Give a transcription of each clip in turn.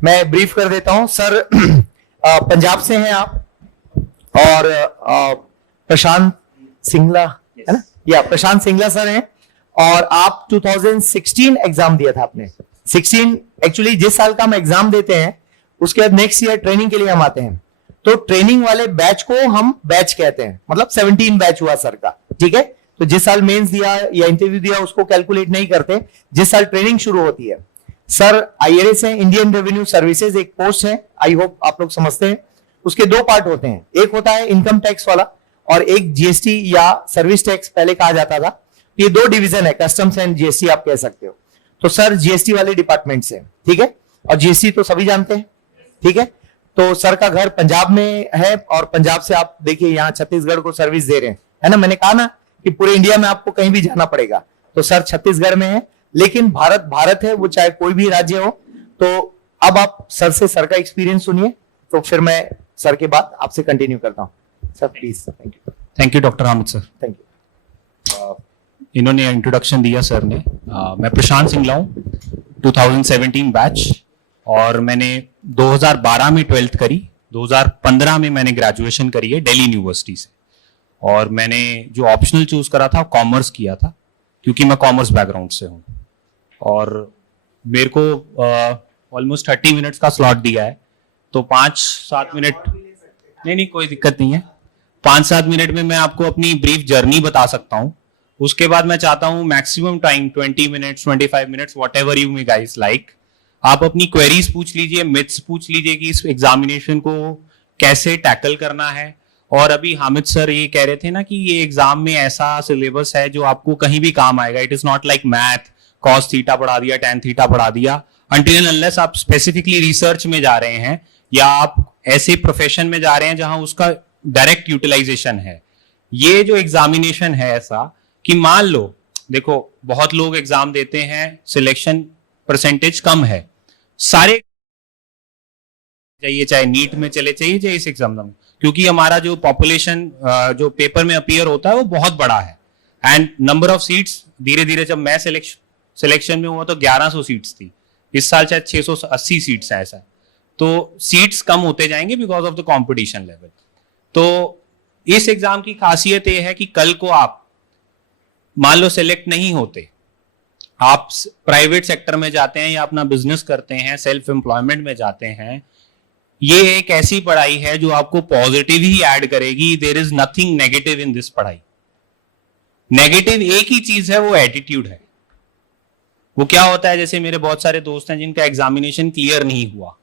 मैं ब्रीफ कर देता हूं सर। पंजाब से हैं आप और प्रशांत सिंगला है ना, या प्रशांत सिंगला सर हैं और आप 2016 एग्जाम दिया था आपने। 16 एक्चुअली जिस साल का हम एग्जाम देते हैं उसके बाद नेक्स्ट ईयर ट्रेनिंग के लिए हम आते हैं, तो ट्रेनिंग वाले बैच को हम बैच कहते हैं, मतलब 17 बैच हुआ सर का, ठीक है। तो जिस साल मेंस दिया या इंटरव्यू दिया उसको कैलकुलेट नहीं करते, जिस साल ट्रेनिंग शुरू होती है। सर IRS है, इंडियन रेवेन्यू सर्विसेज एक पोस्ट है, आई होप आप लोग समझते हैं। उसके दो पार्ट होते हैं, एक होता है इनकम टैक्स वाला और एक GST या सर्विस टैक्स पहले कहा जाता था। ये दो डिवीजन है, कस्टम्स एंड GST आप कह सकते हो। तो सर GST वाले डिपार्टमेंट से, ठीक है, और GST तो सभी जानते हैं, ठीक है। तो सर का घर पंजाब में है और पंजाब से आप देखिए यहाँ छत्तीसगढ़ को सर्विस दे रहे हैं, है ना। मैंने कहा ना कि पूरे इंडिया में आपको कहीं भी जाना पड़ेगा, तो सर छत्तीसगढ़ में है, लेकिन भारत भारत है, वो चाहे कोई भी राज्य हो। तो अब आप सर से सर का एक्सपीरियंस सुनिए, तो फिर मैं सर के बाद आपसे कंटिन्यू करता हूं। Sir please. Thank you doctor Hamid sir. Thank you. इन्होंने इंट्रोडक्शन दिया सर ने। मैं प्रशांत सिंगला हूँ, 2017 बैच, और मैंने 2012 में 12th करी, 2015 में मैंने ग्रेजुएशन करी है दिल्ली यूनिवर्सिटी से। और मैंने जो ऑप्शनल चूज करा था कॉमर्स किया था, क्योंकि मैं कॉमर्स बैकग्राउंड से हूँ। और मेरे को ऑलमोस्ट 30 मिनट्स का स्लॉट दिया है, तो 5-7 मिनट, नहीं कोई दिक्कत नहीं है, 5-7 मिनट में मैं आपको अपनी ब्रीफ जर्नी बता सकता हूँ। उसके बाद मैं चाहता हूँ maximum time 20 minutes, 25 minutes, what ever you may guys like, आप अपनी क्वेरीज पूछ लीजिए, मिथ्स पूछ लीजिए कि इस एग्जामिनेशन को कैसे टैकल करना है। और अभी हामिद सर ये कह रहे थे ना कि ये एग्जाम में ऐसा सिलेबस है जो आपको कहीं भी काम आएगा। It is not like math, cos theta पढ़ा दिया, टैन थीटा पढ़ा दिया, अनटिल एंड अनलेस आप स्पेसिफिकली रिसर्च में जा रहे हैं या आप ऐसे प्रोफेशन में जा रहे हैं जहां उसका डायरेक्ट यूटिलाइजेशन है। ये जो एग्जामिनेशन है ऐसा कि मान लो, देखो बहुत लोग एग्जाम देते हैं, सिलेक्शन परसेंटेज कम है, सारे चाहिए, चाहे नीट में चले चाहिए, चाहे इस एग्जाम में, क्योंकि हमारा जो पॉपुलेशन जो पेपर में अपीयर होता है वो बहुत बड़ा है। एंड नंबर ऑफ सीट्स धीरे धीरे, जब मैं सिलेक्शन में हुआ तो 1100 सीट्स थी, इस साल शायद 680 सीट्स है ऐसा। तो सीट्स कम होते जाएंगे because of the competition level. तो इस एग्जाम की खासियत यह है कि कल को आप मान लो सेलेक्ट नहीं होते, आप प्राइवेट सेक्टर में जाते हैं या अपना बिजनेस करते हैं, सेल्फ एम्प्लॉयमेंट में जाते हैं, ये एक ऐसी पढ़ाई है जो आपको पॉजिटिव ही ऐड करेगी। There is nothing negative in this पढ़ाई। नेगेटिव एक ही चीज है, वो एटीट्यूड है। वो क्या होता है, जैसे मेरे बहुत सारे दोस्त हैं जिनका एग्जामिनेशन क्लियर नहीं हुआ,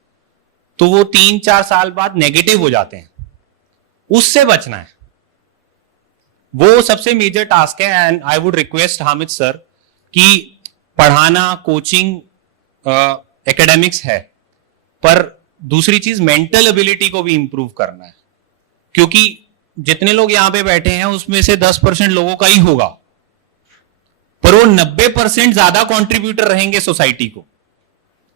तो वो 3-4 साल बाद नेगेटिव हो जाते हैं। उससे बचना है, वो सबसे मेजर टास्क है। And I would request Hamid sir कि पढ़ाना, कोचिंग, एकेडमिक्स है, पर दूसरी चीज मेंटल एबिलिटी को भी इंप्रूव करना है, क्योंकि जितने लोग यहां पे बैठे हैं उसमें से 10% लोगों का ही होगा, पर वो 90% ज्यादा कंट्रीब्यूटर रहेंगे सोसाइटी को।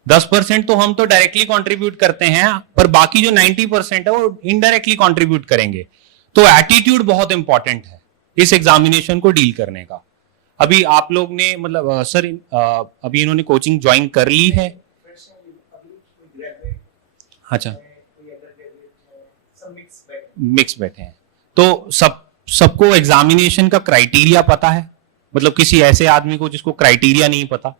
10% तो हम तो डायरेक्टली कंट्रीब्यूट करते हैं, पर बाकी जो 90% है वो इनडायरेक्टली कंट्रीब्यूट करेंगे। तो एटीट्यूड बहुत इंपॉर्टेंट है इस एग्जामिनेशन को डील करने का। अभी आप लोग ने मतलब सर अभी इन्होंने कोचिंग ज्वाइन कर ली है? अच्छा, मिक्स बैठे हैं। तो सबको एग्जामिनेशन का क्राइटेरिया पता है? मतलब किसी ऐसे आदमी को जिसको क्राइटेरिया नहीं पता?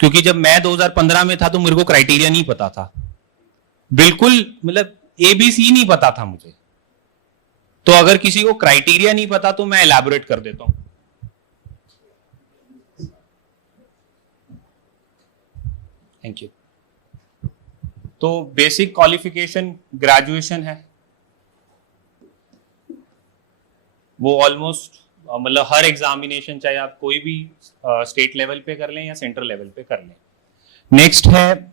क्योंकि जब मैं 2015 में था तो मेरे को क्राइटेरिया नहीं पता था बिल्कुल, मतलब ABC नहीं पता था मुझे। तो अगर किसी को क्राइटेरिया नहीं पता तो मैं एलैबोरेट कर देता हूं। Thank you. तो बेसिक क्वालिफिकेशन ग्रेजुएशन है, वो ऑलमोस्ट मतलब हर एग्जामिनेशन, चाहे आप कोई भी स्टेट लेवल पे कर लें या सेंट्रल लेवल पे कर लें। नेक्स्ट है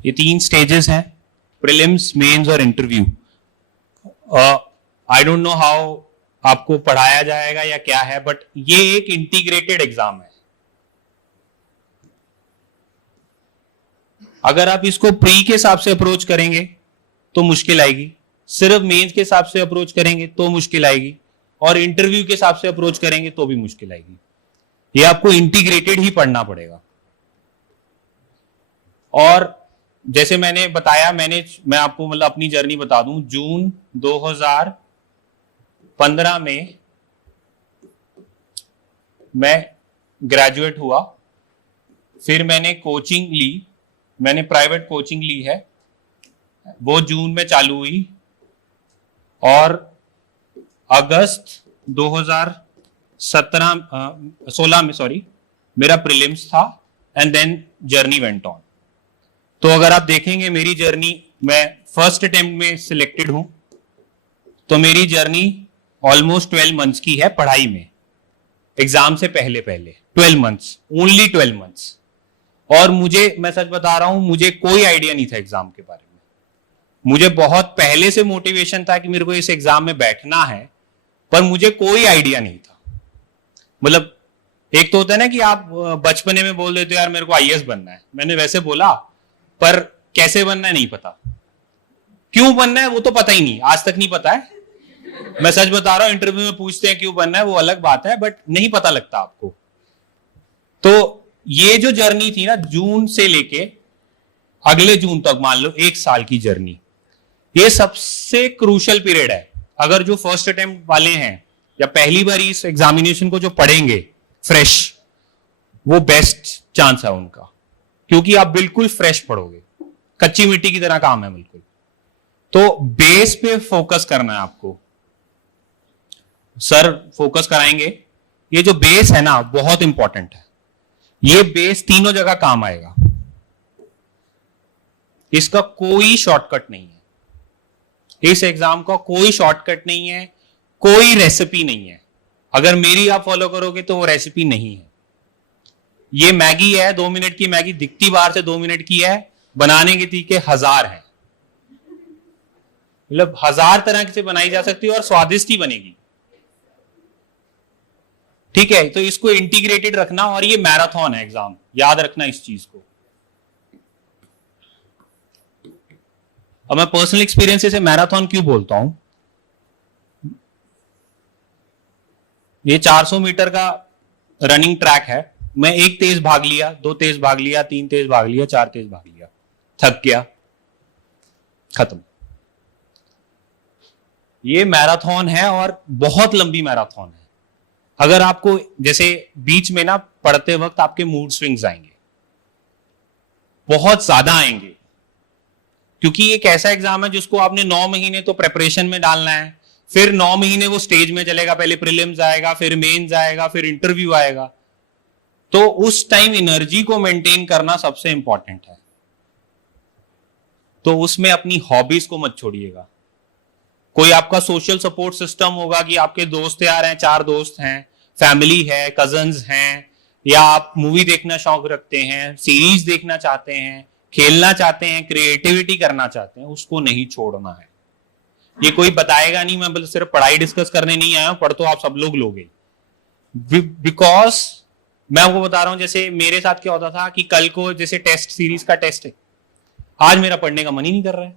ये 3 स्टेजेस हैं, प्रीलिम्स, मेंस और interview. I don't know how आपको पढ़ाया जाएगा या क्या है, बट ये एक इंटीग्रेटेड एग्जाम है। अगर आप इसको प्री के हिसाब से अप्रोच करेंगे तो मुश्किल आएगी, सिर्फ मेंस के हिसाब से अप्रोच करेंगे तो मुश्किल आएगी, और इंटरव्यू के हिसाब से अप्रोच करेंगे तो भी मुश्किल आएगी। ये आपको इंटीग्रेटेड ही पढ़ना पड़ेगा। और जैसे मैंने बताया, मैं आपको मतलब अपनी जर्नी बता दूं, जून 2015 में मैं ग्रेजुएट हुआ, फिर मैंने कोचिंग ली, मैंने प्राइवेट कोचिंग ली है, वो जून में चालू हुई, और अगस्त 2016 में मेरा प्रीलिम्स था, and then journey went on. तो अगर आप देखेंगे मेरी जर्नी, मैं फर्स्ट अटेम्प्ट में सिलेक्टेड हूं, तो मेरी जर्नी ऑलमोस्ट 12 मंथ्स की है पढ़ाई में, एग्जाम से पहले 12 मंथ्स, ओनली 12 मंथ्स। और मैं सच बता रहा हूं, मुझे कोई आइडिया नहीं था एग्जाम के बारे में। मुझे बहुत पहले से मोटिवेशन था कि मेरे को इस एग्जाम में बैठना है, पर मुझे कोई आइडिया नहीं था। मतलब एक तो होता है ना कि आप बचपने में बोल देते हो यार मेरे को आईएएस बनना है, मैंने वैसे बोला, पर कैसे बनना है नहीं पता, क्यों बनना है वो तो पता ही नहीं, आज तक नहीं पता है। मैं सच बता रहा हूं, इंटरव्यू में पूछते हैं क्यों बनना है, वो अलग बात है, बट नहीं पता लगता आपको। तो ये जो जर्नी थी ना, जून से लेके अगले जून तक, मान लो 1 साल की जर्नी, ये सबसे क्रूशियल पीरियड है। अगर जो फर्स्ट अटेम्प्ट वाले हैं या पहली बार इस एग्जामिनेशन को जो पढ़ेंगे फ्रेश, वो बेस्ट चांस है उनका, क्योंकि आप बिल्कुल फ्रेश पढ़ोगे, कच्ची मिट्टी की तरह काम है बिल्कुल। तो बेस पे फोकस करना है आपको, सर फोकस कराएंगे। ये जो बेस है ना बहुत इंपॉर्टेंट है, ये बेस तीनों जगह काम आएगा, इसका कोई शॉर्टकट नहीं है, इस एग्जाम का कोई शॉर्टकट नहीं है, कोई रेसिपी नहीं है। अगर मेरी आप फॉलो करोगे तो वो रेसिपी नहीं है। ये मैगी है, 2 मिनट की मैगी, दिखती बाहर से 2 मिनट की है, बनाने के तरीके 1000 हैं, मतलब 1000 तरह से बनाई जा सकती है और स्वादिष्ट ही बनेगी। ठीक है, तो इसको इंटीग्रेटेड रखना, और ये मैराथन है एग्जाम, याद रखना इस चीज को। अब मैं पर्सनल एक्सपीरियंस से मैराथन क्यों बोलता हूं, ये 400 मीटर का रनिंग ट्रैक है, मैं 1 तेज भाग लिया, 2 तेज भाग लिया, 3 तेज भाग लिया, 4 तेज भाग लिया, थक गया, खत्म। ये मैराथन है और बहुत लंबी मैराथन है। अगर आपको जैसे बीच में ना पढ़ते वक्त आपके मूड स्विंग्स आएंगे, बहुत ज्यादा आएंगे, क्योंकि एक ऐसा एग्जाम है जिसको आपने 9 महीने तो प्रेपरेशन में डालना है, फिर 9 महीने वो स्टेज में चलेगा, पहले प्रीलिम्स आएगा, फिर मेंस आएगा, फिर इंटरव्यू आएगा। तो उस टाइम एनर्जी को मेंटेन करना सबसे इंपॉर्टेंट है। तो उसमें अपनी हॉबीज को मत छोड़िएगा। कोई आपका सोशल सपोर्ट सिस्टम होगा कि आपके दोस्त यार हैं, 4 दोस्त हैं, फैमिली है, कजन्स हैं, या आप मूवी देखना शौक रखते हैं, सीरीज देखना चाहते हैं, खेलना चाहते हैं, क्रिएटिविटी करना चाहते हैं, उसको नहीं छोड़ना है। ये कोई बताएगा नहीं, मैं सिर्फ पढ़ाई डिस्कस करने नहीं आया हूं, पढ़ तो आप सब लोग लोगे। बिकॉज मैं आपको बता रहा हूं, जैसे मेरे साथ क्या होता था कि कल को जैसे टेस्ट सीरीज का टेस्ट है, आज मेरा पढ़ने का मन ही नहीं कर रहा है।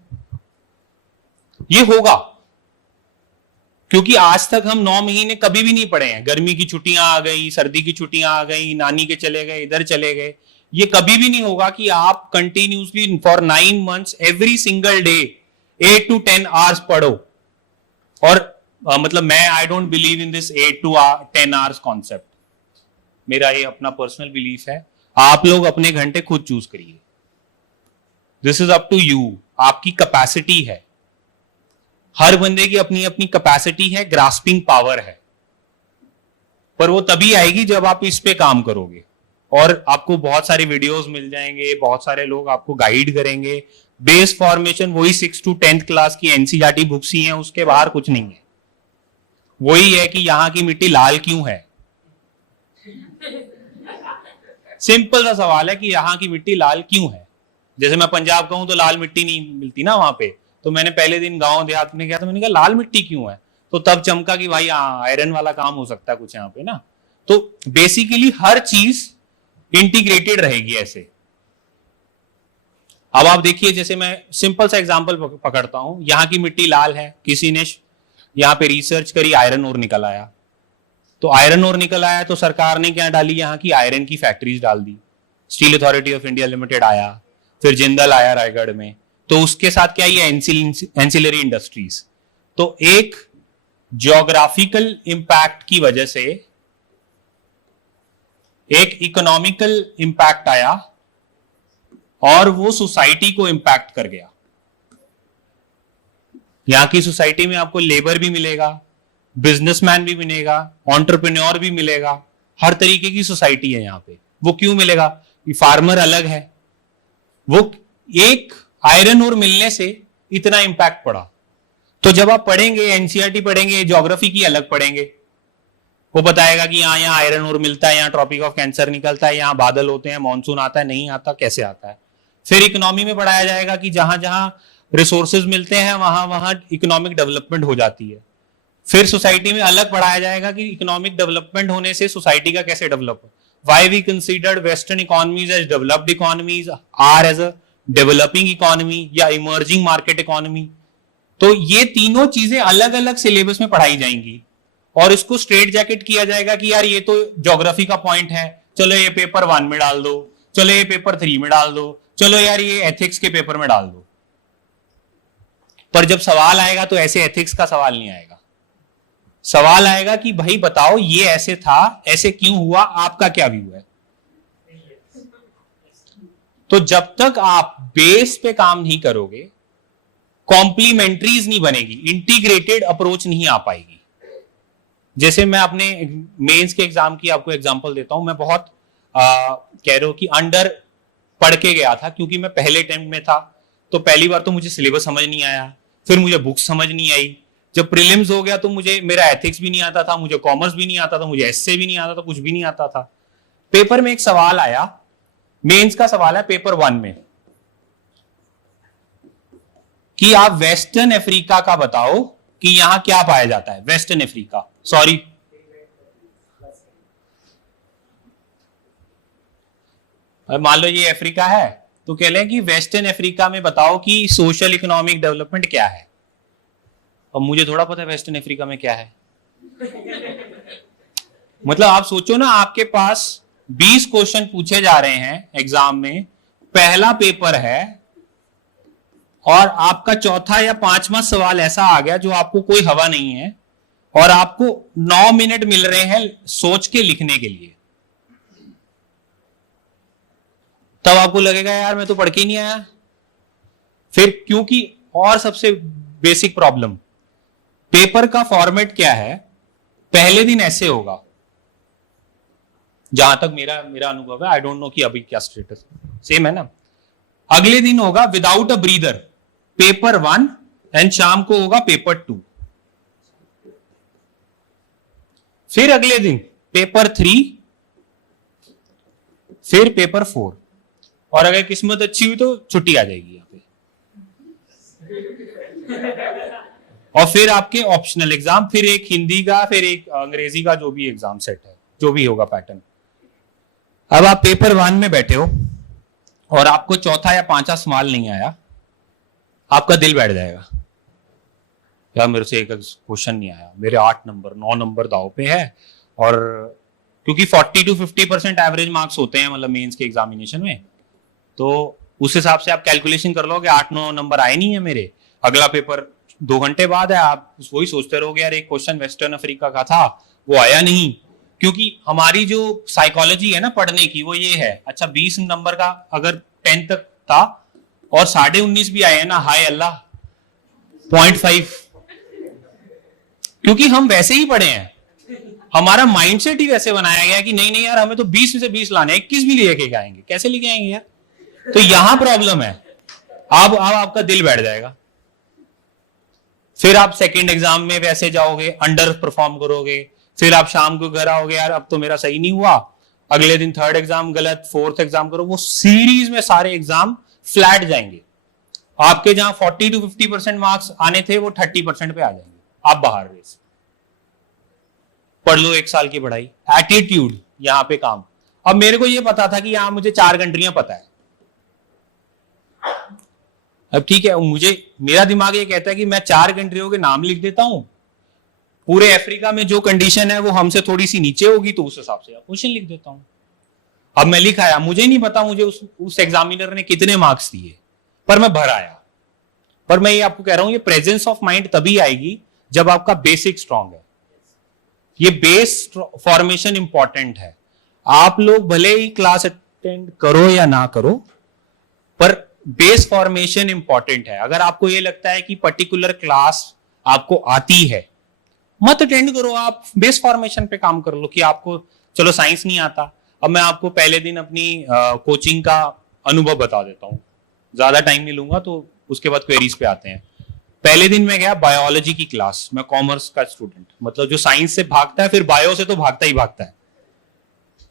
ये होगा क्योंकि आज तक हम 9 महीने कभी भी नहीं पढ़े हैं। गर्मी की छुट्टियां आ गई, सर्दी की छुट्टियां आ गई, नानी के चले गए, इधर चले गए। ये कभी भी नहीं होगा कि आप continuously for 9 months every single day 8 to 10 hours पढ़ो। और मतलब मैं I don't believe in this 8 to 10 hours concept, मेरा ये अपना पर्सनल बिलीफ है। आप लोग अपने घंटे खुद चूज करिए, this is up to you, आपकी कैपेसिटी है। हर बंदे की अपनी अपनी कैपेसिटी है, ग्रास्पिंग पावर है, पर वो तभी आएगी जब आप इस पे काम करोगे। और आपको बहुत सारे वीडियोस मिल जाएंगे, बहुत सारे लोग आपको गाइड करेंगे। बेस फॉर्मेशन वही 6 to 10th क्लास की एनसीईआरटी बुक्स ही हैं, उसके बाहर कुछ नहीं है। वही है कि यहां की मिट्टी लाल क्यों है, सिंपल सा सवाल है कि यहां की मिट्टी लाल क्यों है। जैसे मैं पंजाब का हूं तो लाल मिट्टी नहीं मिलती ना वहां पे, तो मैंने पहले दिन गांव देहात में गया तो मैंने कहा लाल मिट्टी क्यों है, तो तब चमका कि भाई आयरन वाला काम हो सकता है कुछ यहाँ पे ना। तो बेसिकली हर चीज इंटीग्रेटेड रहेगी ऐसे। अब आप देखिए, जैसे मैं सिंपल सा एग्जांपल पकड़ता हूं, यहाँ की मिट्टी लाल है, किसी ने यहाँ पे रिसर्च करी, आयरन ओर निकल आया। तो आयरन ओर निकल आया तो सरकार ने क्या डाली, यहाँ की आयरन की फैक्ट्रीज डाल दी। Steel authority of India limited आया, फिर जिंदल आया रायगढ़ में, तो उसके साथ क्या, ये एंसिलरी इंडस्ट्रीज। तो एक ज्योग्राफिकल इंपैक्ट की वजह से एक इकोनॉमिकल इंपैक्ट आया और वो सोसाइटी को इंपैक्ट कर गया। यहां की सोसाइटी में आपको लेबर भी मिलेगा, बिजनेसमैन भी मिलेगा, एंटरप्रेन्योर भी मिलेगा, हर तरीके की सोसाइटी है यहां पे। वो क्यों मिलेगा, फार्मर अलग है, वो एक आयरन ओर मिलने से इतना इंपैक्ट पड़ा। तो जब आप पढ़ेंगे, एनसीईआरटी पढ़ेंगे, ज्योग्राफी की अलग पढ़ेंगे, वो बताएगा कि यहाँ आयरन ओर मिलता है, यहाँ ट्रॉपिक ऑफ कैंसर निकलता है, यहाँ बादल होते हैं, मानसून आता है, नहीं आता, कैसे आता है। फिर इकोनॉमी में पढ़ाया जाएगा कि जहां जहां रिसोर्सेज मिलते हैं वहां वहां इकोनॉमिक डेवलपमेंट हो जाती है। फिर सोसाइटी में अलग पढ़ाया जाएगा कि इकोनॉमिक डेवलपमेंट होने से सोसाइटी का कैसे develop, why we considered western economies as developed economies are as a developing economy या इमर्जिंग मार्केट इकोनॉमी। तो ये तीनों चीजें अलग अलग सिलेबस में पढ़ाई जाएंगी और इसको स्ट्रेट जैकेट किया जाएगा कि यार ये तो ज्योग्राफी का पॉइंट है, चलो ये पेपर 1 में डाल दो, चलो ये पेपर 3 में डाल दो, चलो यार ये एथिक्स के पेपर में डाल दो। पर जब सवाल आएगा तो ऐसे एथिक्स का सवाल नहीं आएगा। सवाल आएगा कि भाई बताओ ये ऐसे था, ऐसे क्यों हुआ, आपका क्या व्यू है। तो जब तक आप बेस पे काम नहीं करोगे, कॉम्प्लीमेंट्रीज नहीं बनेगी, इंटीग्रेटेड अप्रोच नहीं आ पाएगी। जैसे मैं अपने मेंस के एग्जाम की आपको एग्जांपल देता हूं। मैं बहुत कह रहे हो कि अंडर पढ़ के गया था, क्योंकि मैं पहले अटेम्प्ट में था। तो पहली बार तो मुझे सिलेबस समझ नहीं आया, फिर मुझे बुक समझ नहीं आई। जब प्रीलिम्स हो गया तो मुझे मेरा एथिक्स भी नहीं आता था, मुझे कॉमर्स भी नहीं आता था, मुझे एसए भी नहीं आता था, कुछ भी नहीं आता था। पेपर में एक सवाल आया, मेंस का सवाल है पेपर 1 में, कि आप वेस्टर्न अफ्रीका का बताओ कि यहां क्या पाया जाता है। वेस्टर्न अफ्रीका, सॉरी, मान लो ये अफ्रीका है, तो कह लें कि वेस्टर्न अफ्रीका में बताओ कि सोशल इकोनॉमिक डेवलपमेंट क्या है। अब मुझे थोड़ा पता है वेस्टर्न अफ्रीका में क्या है। मतलब आप सोचो ना, आपके पास 20 क्वेश्चन पूछे जा रहे हैं एग्जाम में, पहला पेपर है और आपका चौथा या 5वां सवाल ऐसा आ गया जो आपको कोई हवा नहीं है और आपको 9 मिनट मिल रहे हैं सोच के लिखने के लिए। तब आपको लगेगा यार मैं तो पढ़ के ही नहीं आया। फिर क्योंकि और सबसे बेसिक प्रॉब्लम, पेपर का फॉर्मेट क्या है, पहले दिन ऐसे होगा, जहां तक मेरा अनुभव है, आई डोंट नो कि अभी क्या स्टेटस सेम है ना। अगले दिन होगा without a breather paper 1 and शाम को होगा पेपर 2। फिर अगले दिन पेपर 3, फिर पेपर 4, और अगर किस्मत अच्छी हुई तो छुट्टी आ जाएगी यहां पे। और फिर आपके ऑप्शनल एग्जाम, फिर एक हिंदी का, फिर एक अंग्रेजी का, जो भी एग्जाम सेट है, जो भी होगा पैटर्न। अब आप पेपर 1 में बैठे हो और आपको चौथा या 5वां सवाल नहीं आया, आपका दिल बैठ जाएगा, यार मेरे से एक क्वेश्चन नहीं आया, मेरे 8 नंबर 9 नंबर दाव पे है। और क्योंकि 40 to 50% एवरेज मार्क्स होते हैं मतलब मेंस के एग्जामिनेशन में, तो उस हिसाब से आप कैलकुलेशन कर लो कि 8-9 नंबर आए नहीं है मेरे, अगला पेपर 2 घंटे बाद है, आप वही सोचते रहोगे यार एक क्वेश्चन वेस्टर्न अफ्रीका का था वो आया नहीं। क्योंकि हमारी जो साइकोलॉजी है ना पढ़ने की, वो ये है, अच्छा 20 नंबर का अगर 10 तक था और 19.5 भी आए हैं ना, हाय अल्लाह 0.5, क्योंकि हम वैसे ही पढ़े हैं, हमारा माइंडसेट ही वैसे बनाया गया कि नहीं नहीं यार हमें तो 20 में से 20 लाने, 21 भी लेके आएंगे, कैसे लेके आएंगे यार। तो यहां प्रॉब्लम है। अब आपका दिल बैठ जाएगा, फिर आप सेकंड एग्जाम में वैसे जाओगे, अंडर परफॉर्म करोगे, फिर आप शाम को घर आओगे, यार अब तो मेरा सही नहीं हुआ, अगले दिन थर्ड एग्जाम गलत, फोर्थ एग्जाम करो, वो सीरीज में सारे एग्जाम फ्लैट जाएंगे। आपके जहां 40 to 50% मार्क्स आने थे वो 30% पे आ जाएंगे, आप बाहर रेस। पढ़ लो 1 साल की पढ़ाई, एटीट्यूड यहां पे काम। अब मेरे को ये पता था कि यहां मुझे 4 कंट्रियां पता है, अब ठीक है, मेरा दिमाग ये कहता है कि मैं 4 कंट्रियों के नाम लिख देता हूं, पूरे अफ्रीका में जो कंडीशन है वो हमसे थोड़ी सी नीचे होगी तो उस हिसाब से क्वेश्चन लिख देता हूं। अब मैं लिख आया, मुझे नहीं पता मुझे उस एग्जामिनर ने कितने मार्क्स दिए, पर मैं भर आया। पर मैं ये आपको कह रहा हूं, ये प्रेजेंस ऑफ माइंड तभी आएगी जब आपका बेसिक स्ट्रांग है। ये बेस फॉर्मेशन इंपॉर्टेंट है। आप लोग भले ही क्लास अटेंड करो या ना करो, पर बेस फॉर्मेशन इंपॉर्टेंट है। अगर आपको ये लगता है कि पर्टिकुलर क्लास आपको आती है, मत अटेंड करो, आप बेस फॉर्मेशन पे काम कर लो। कि आपको चलो साइंस नहीं आता, अब मैं आपको पहले दिन अपनी कोचिंग का अनुभव बता देता हूं, ज्यादा टाइम नहीं लूंगा, तो उसके बाद क्वेरीज पे आते हैं। पहले दिन मैं गया बायोलॉजी की क्लास, मैं कॉमर्स का स्टूडेंट, मतलब जो साइंस से भागता है फिर बायो से तो भागता ही भागता है।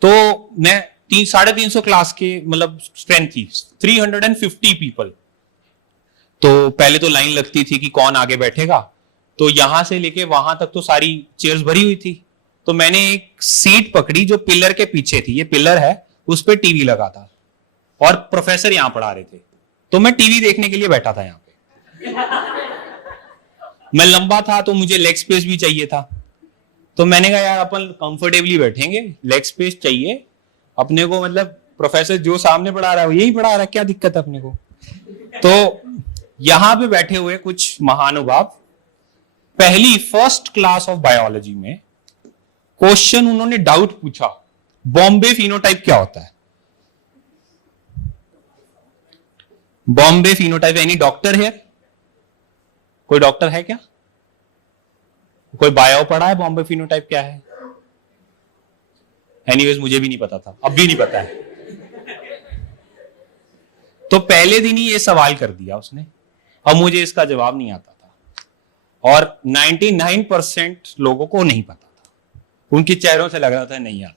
तो मैं 350 क्लास के मतलब स्ट्रेंथ थी, 350 पीपल। तो पहले तो लाइन लगती थी कि कौन आगे बैठेगा, तो यहां से लेके वहां तक तो सारी चेयर्स भरी हुई थी। तो मैंने एक सीट पकड़ी जो पिलर के पीछे थी, ये पिलर है, उस पर टीवी लगा था और प्रोफेसर यहां पढ़ा रहे थे, तो मैं टीवी देखने के लिए बैठा था यहां पे। मैं लंबा था तो मुझे लेग स्पेस भी चाहिए था, तो मैंने कहा यार अपन कंफर्टेबली बैठेंगे, लेग स्पेस चाहिए अपने को, मतलब प्रोफेसर जो सामने पढ़ा रहा है वो यही पढ़ा रहा है, क्या दिक्कत है अपने को। तो यहां पे बैठे हुए कुछ महानुभाव, पहली फर्स्ट क्लास ऑफ बायोलॉजी में क्वेश्चन उन्होंने डाउट पूछा, बॉम्बे फिनोटाइप क्या होता है? बॉम्बे फिनोटाइप, एनी डॉक्टर है? कोई डॉक्टर है क्या? कोई बायो पढ़ा है? बॉम्बे फिनोटाइप क्या है? एनीवेज मुझे भी नहीं पता था, अब भी नहीं पता है। तो पहले दिन ही ये सवाल कर दिया उसने, अब मुझे इसका जवाब नहीं आता था, और 99% लोगों को नहीं पता था, उनके चेहरों से लग रहा था नहीं आता।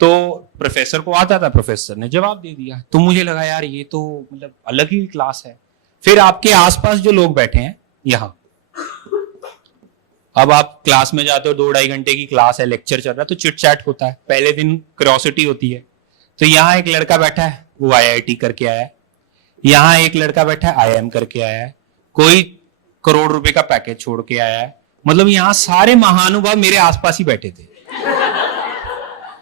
तो प्रोफेसर को आता था, प्रोफेसर ने जवाब दे दिया, तो मुझे लगा यार ये तो मतलब अलग ही क्लास है। फिर आपके आसपास जो लोग बैठे हैं यहां, अब आप क्लास में जाते हो, 2-2.5 घंटे की क्लास है, लेक्चर चल रहा है, तो चिट चैट होता है, पहले दिन क्यूरियोसिटी होती है। तो यहाँ एक लड़का बैठा है, वो IIT करके आया है, यहाँ एक लड़का बैठा है IIM करके आया है, कोई करोड़ रुपए का पैकेज छोड़ के आया है, मतलब यहाँ सारे महानुभाव मेरे आसपास ही बैठे थे।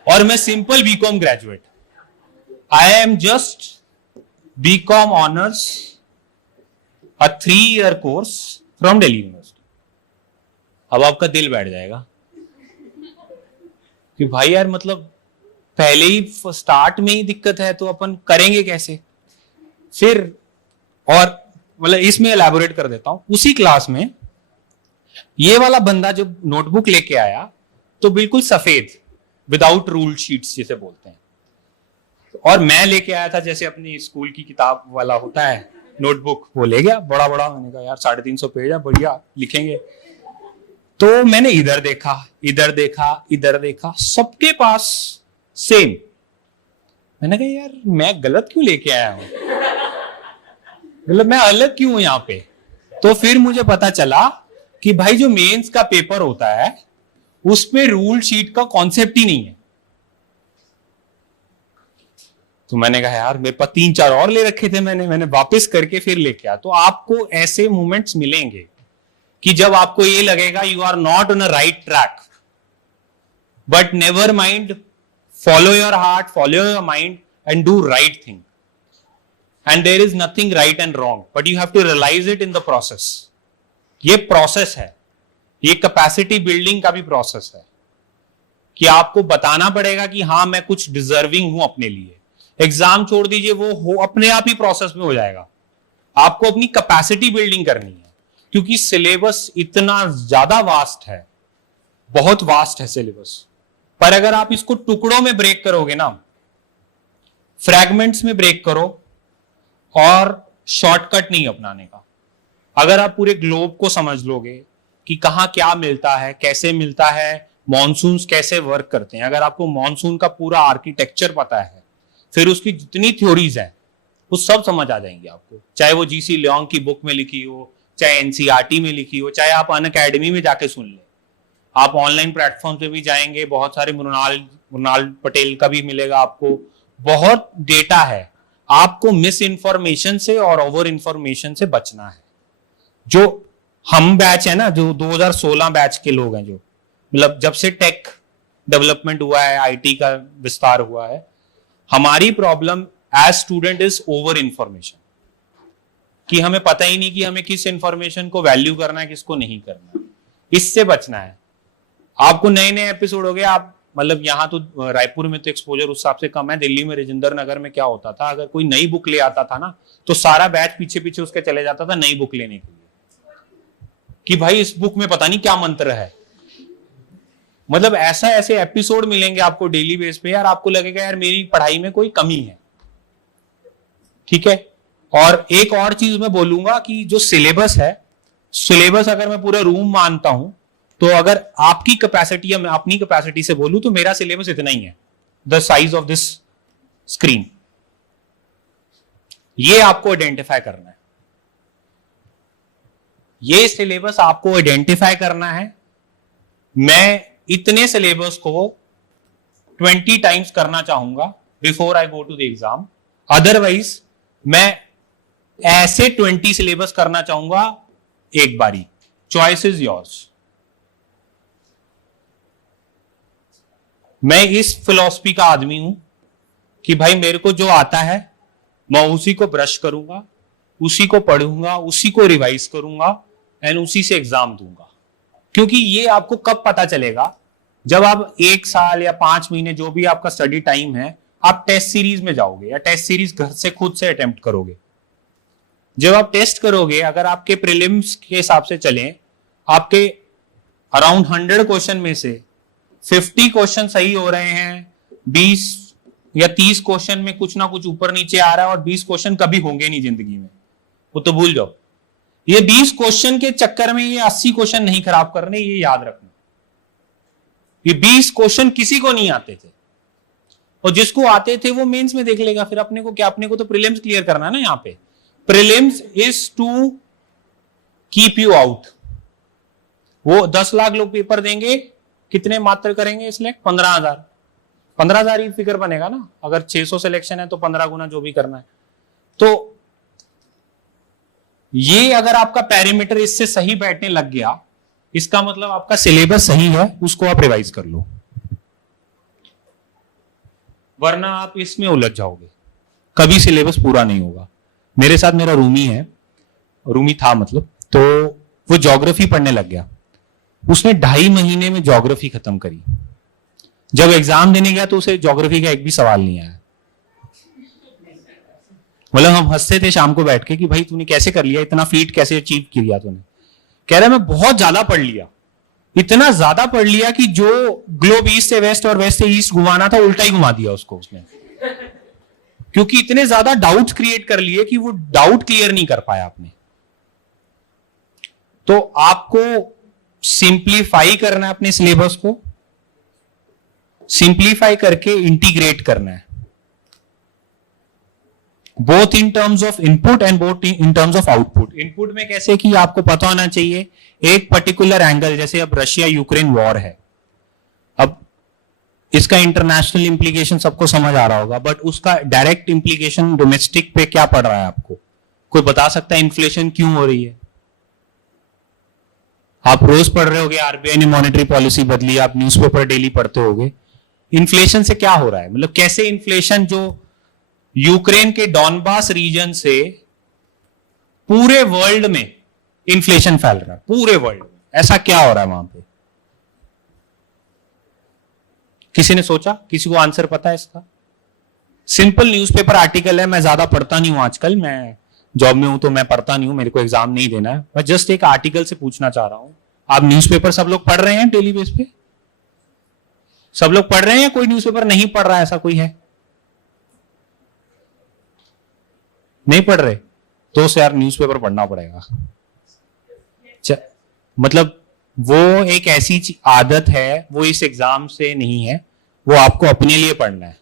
और मैं simple BCom graduate, I am just BCom honours, a 3-year course from Delhi University. अब आपका दिल बैठ जाएगा कि भाई यार मतलब पहले ही स्टार्ट में ही दिक्कत है, तो अपन करेंगे कैसे? फिर और मतलब इसमें एलैबोरेट कर देता हूं, उसी क्लास में ये वाला बंदा जो नोटबुक लेके आया, तो बिल्कुल सफेद, विदाउट रूल शीट्स जिसे बोलते हैं, और मैं लेके आया था जैसे अपनी स्कूल की किताब वाला होता है नोटबुक, वो ले गया बड़ा बड़ा। मैंने कहा यार 350 पेज है, बढ़िया लिखेंगे। तो मैंने इधर देखा, इधर देखा, इधर देखा, सबके पास सेम। मैंने कहा यार मैं गलत क्यों लेके आया हूं, मतलब मैं अलग क्यों हूं यहां पे? तो फिर मुझे पता चला कि भाई जो मेंस का पेपर होता है उसमें रूल शीट का कॉन्सेप्ट ही नहीं है। तो मैंने कहा यार मेरे पास 3-4 और ले रखे थे, मैंने वापस करके फिर लेके आया। तो आपको ऐसे मोमेंट्स मिलेंगे कि जब आपको ये लगेगा you are not on a right track, but never mind, follow your heart, follow your mind and do right thing. And there is nothing right and wrong, but you have to realise it in the process. ये process है, ये capacity building का भी process है कि आपको बताना पड़ेगा कि हाँ मैं कुछ डिजर्विंग हूं अपने लिए। एग्जाम छोड़ दीजिए, वो हो अपने आप ही प्रोसेस में हो जाएगा। आपको अपनी कैपेसिटी बिल्डिंग करनी है, क्योंकि सिलेबस इतना ज्यादा वास्ट है, बहुत वास्ट है सिलेबस। पर अगर आप इसको टुकड़ों में ब्रेक करोगे ना, फ्रैगमेंट्स में ब्रेक करो, और शॉर्टकट नहीं अपनाने का। अगर आप पूरे ग्लोब को समझ लोगे कि कहां क्या मिलता है, कैसे मिलता है, मॉनसून्स कैसे वर्क करते हैं, अगर आपको मॉनसून का पूरा आर्किटेक्चर पता है, फिर उसकी जितनी थ्योरीज हैं वो सब समझ आ जाएंगी आपको। चाहे वो जीसी लियोंग की बुक में लिखी हो, चाहे एनसीईआरटी में लिखी हो, चाहे आप अनअकैडमी में जाके सुन ले, आप ऑनलाइन प्लेटफॉर्म पे भी जाएंगे, बहुत सारे मृणाल पटेल का भी मिलेगा आपको, बहुत डेटा है। आपको मिस इन्फॉर्मेशन से और ओवर इन्फॉर्मेशन से बचना है। जो हम बैच है ना, जो 2016 बैच के लोग हैं, जो मतलब जब से टेक डेवलपमेंट हुआ है, आईटी का विस्तार हुआ है, हमारी problem as student is over information, कि हमें पता ही नहीं कि हमें किस इंफॉर्मेशन को वैल्यू करना है, किसको नहीं करना है। इससे बचना है। आपको नए नए एपिसोड हो गए, आप मतलब यहाँ तो रायपुर में तो एक्सपोजर उस हिसाब से कम है, दिल्ली में राजेंद्र नगर में क्या होता था, अगर कोई नई बुक ले आता था ना तो सारा बैच पीछे पीछे उसके चले जाता था नई बुक लेने के लिए, कि भाई इस बुक में पता नहीं क्या मंत्र है। मतलब ऐसे एपिसोड मिलेंगे आपको डेली बेस पे, यार आपको लगेगा यार मेरी पढ़ाई में कोई कमी है। ठीक है। और एक और चीज मैं बोलूंगा कि जो सिलेबस है, सिलेबस अगर मैं पूरा रूम मानता हूं तो अगर आपकी कैपेसिटी या मैं अपनी कैपेसिटी से बोलूं तो मेरा सिलेबस इतना ही है, the size of this screen. ये आपको आइडेंटिफाई करना है, ये सिलेबस आपको आइडेंटिफाई करना है। मैं इतने सिलेबस को 20 टाइम्स करना चाहूंगा before I go to the exam, otherwise मैं ऐसे 20 सिलेबस करना चाहूंगा एक बारी। Choice is yours. मैं इस फिलॉसफी का आदमी हूं कि भाई मेरे को जो आता है मैं उसी को ब्रश करूंगा, उसी को पढ़ूंगा, उसी को रिवाइज करूंगा एंड उसी से एग्जाम दूंगा। क्योंकि ये आपको कब पता चलेगा, जब आप 1 साल या 5 महीने जो भी आपका स्टडी टाइम है, आप टेस्ट सीरीज में जाओगे या टेस्ट सीरीज घर से खुद से अटेम्प्ट करोगे। जब आप टेस्ट करोगे, अगर आपके प्रीलिम्स के हिसाब से चलें, आपके अराउंड 100 क्वेश्चन में से 50 क्वेश्चन सही हो रहे हैं, 20 या 30 क्वेश्चन में कुछ ना कुछ ऊपर नीचे आ रहा है और 20 क्वेश्चन कभी होंगे नहीं जिंदगी में, वो तो भूल जाओ। ये 20 क्वेश्चन के चक्कर में ये 80 क्वेश्चन नहीं खराब करने, ये याद रखना। ये 20 क्वेश्चन किसी को नहीं आते थे, और जिसको आते थे वो मेंस में देख लेगा। फिर अपने को क्या, अपने को तो प्रीलिम्स क्लियर करना है ना। यहाँ पे prelims is to keep you out. वो 10 लाख लोग पेपर देंगे, कितने मात्र करेंगे सिलेक्ट? 15,000। 15,000 ही फिगर बनेगा ना। अगर 600 सिलेक्शन है तो 15 गुना जो भी करना है। तो ये अगर आपका पैरामीटर इससे सही बैठने लग गया, इसका मतलब आपका सिलेबस सही है, उसको आप रिवाइज कर लो, वरना आप इसमें उलझ जाओगे, कभी सिलेबस पूरा नहीं होगा। मेरे साथ मेरा रूमी था मतलब, तो वो ज्योग्राफी पढ़ने लग गया। उसने 2.5 महीने में ज्योग्राफी खत्म करी। जब एग्जाम देने गया तो उसे ज्योग्राफी का एक भी सवाल नहीं आया। मतलब हम हंसते थे शाम को बैठ के कि भाई तूने कैसे कर लिया, इतना फीट कैसे अचीव किया तूने? कह रहा मैं बहुत ज्यादा पढ़ लिया, इतना ज्यादा पढ़ लिया कि जो ग्लोब ईस्ट से वेस्ट और वेस्ट से ईस्ट घुमाना था उल्टा ही घुमा दिया उसको उसने, क्योंकि इतने ज्यादा डाउट्स क्रिएट कर लिए कि वो डाउट क्लियर नहीं कर पाया आपने। तो आपको सिंप्लीफाई करना है अपने सिलेबस को, सिंप्लीफाई करके इंटीग्रेट करना है, both in terms of input and both in terms of output. Input में कैसे कि आपको पता होना चाहिए एक पर्टिकुलर एंगल, जैसे अब रशिया यूक्रेन वॉर है, अब इसका इंटरनेशनल इंप्लीकेशन सबको समझ आ रहा होगा, बट उसका डायरेक्ट इंप्लीकेशन डोमेस्टिक पे क्या पड़ रहा है आपको कोई बता सकता है? इन्फ्लेशन क्यों हो रही है? आप रोज पढ़ रहे होगे आरबीआई ने मॉनेटरी पॉलिसी बदली, आप न्यूज़पेपर डेली पढ़ते होगे। इन्फ्लेशन से क्या हो रहा है, मतलब कैसे इन्फ्लेशन जो यूक्रेन के डॉनबास रीजन से पूरे वर्ल्ड में इन्फ्लेशन फैल रहा है, पूरे वर्ल्ड में ऐसा क्या हो रहा है वहां पे? किसी ने सोचा? किसी को आंसर पता है इसका? सिंपल न्यूज़पेपर आर्टिकल है, मैं ज्यादा पढ़ता नहीं हूं आजकल, मैं जॉब में हूं तो मैं पढ़ता नहीं हूं, मेरे को एग्जाम नहीं देना है, मैं जस्ट एक आर्टिकल से पूछना चाह रहा हूं। आप न्यूज़पेपर सब लोग पढ़ रहे हैं डेली बेस पे? सब लोग पढ़ रहे हैं या कोई न्यूज़पेपर नहीं पढ़ रहा है, ऐसा कोई है? नहीं पढ़ रहे तो यार न्यूज़पेपर पढ़ना पड़ेगा। मतलब वो एक ऐसी आदत है, वो इस एग्जाम से नहीं है, वो आपको अपने लिए पढ़ना है।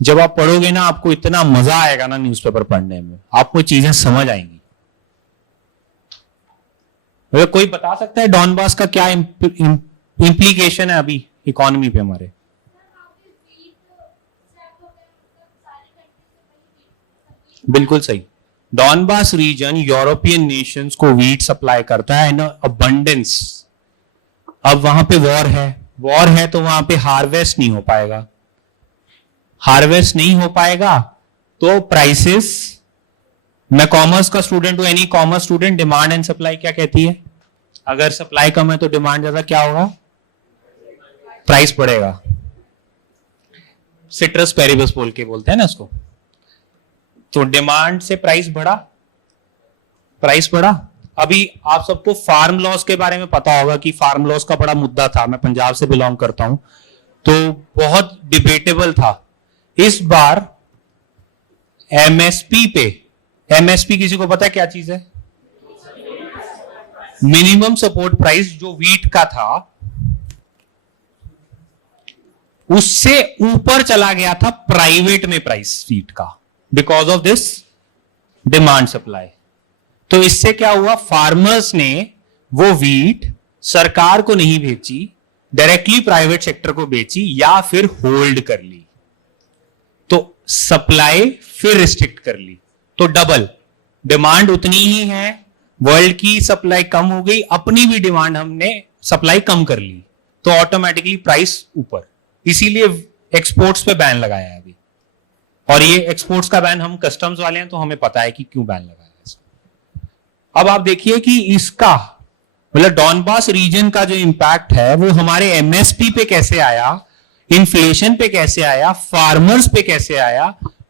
जब आप पढ़ोगे ना, आपको इतना मजा आएगा ना न्यूज़पेपर पढ़ने में, आपको चीजें समझ आएंगी। अगर कोई बता सकता है डॉनबास का क्या इम्प्लीकेशन है अभी इकोनॉमी पे हमारे? बिल्कुल सही। डॉनबास रीजन यूरोपियन नेशंस को वीट सप्लाई करता है इन अबंडेंस। अब वहां पे वॉर है तो वहां पे हार्वेस्ट नहीं हो पाएगा। हार्वेस्ट नहीं हो पाएगा तो प्राइसेस, मैं कॉमर्स का स्टूडेंट हूं, any commerce student, demand and supply क्या कहती है? अगर सप्लाई कम है तो डिमांड ज्यादा, क्या होगा? प्राइस बढ़ेगा। सिट्रस पेरिबस बोल के बोलते हैं ना इसको। तो डिमांड से प्राइस बढ़ा। अभी आप सबको फार्म लॉस के बारे में पता होगा कि फार्म लॉस का बड़ा मुद्दा था। मैं पंजाब से बिलोंग करता हूं तो बहुत डिबेटेबल था। इस बार एमएसपी किसी को पता है क्या चीज है? मिनिमम सपोर्ट प्राइस जो वीट का था उससे ऊपर चला गया था प्राइवेट में प्राइस वीट का, because of this demand supply. तो इससे क्या हुआ? फार्मर्स ने वो वीट सरकार को नहीं बेची, डायरेक्टली प्राइवेट सेक्टर को बेची या फिर होल्ड कर ली। तो सप्लाई फिर रिस्ट्रिक्ट कर ली, तो डबल डिमांड उतनी ही है, वर्ल्ड की सप्लाई कम हो गई, अपनी भी डिमांड हमने सप्लाई कम कर ली, तो ऑटोमेटिकली प्राइस ऊपर। इसीलिए एक्सपोर्ट्स पे बैन लगाया है अभी। और ये एक्सपोर्ट्स का बैन, हम कस्टम्स वाले हैं तो हमें पता है कि क्यों बैन लगाया है इसका। अब आप देखिए कि इसका मतलब डॉनबास रीजन का जो इंपैक्ट है वो हमारे एमएसपी पे कैसे आया, इन्फ्लेशन पे कैसे आया, फार्मर्स पे कैसे आया,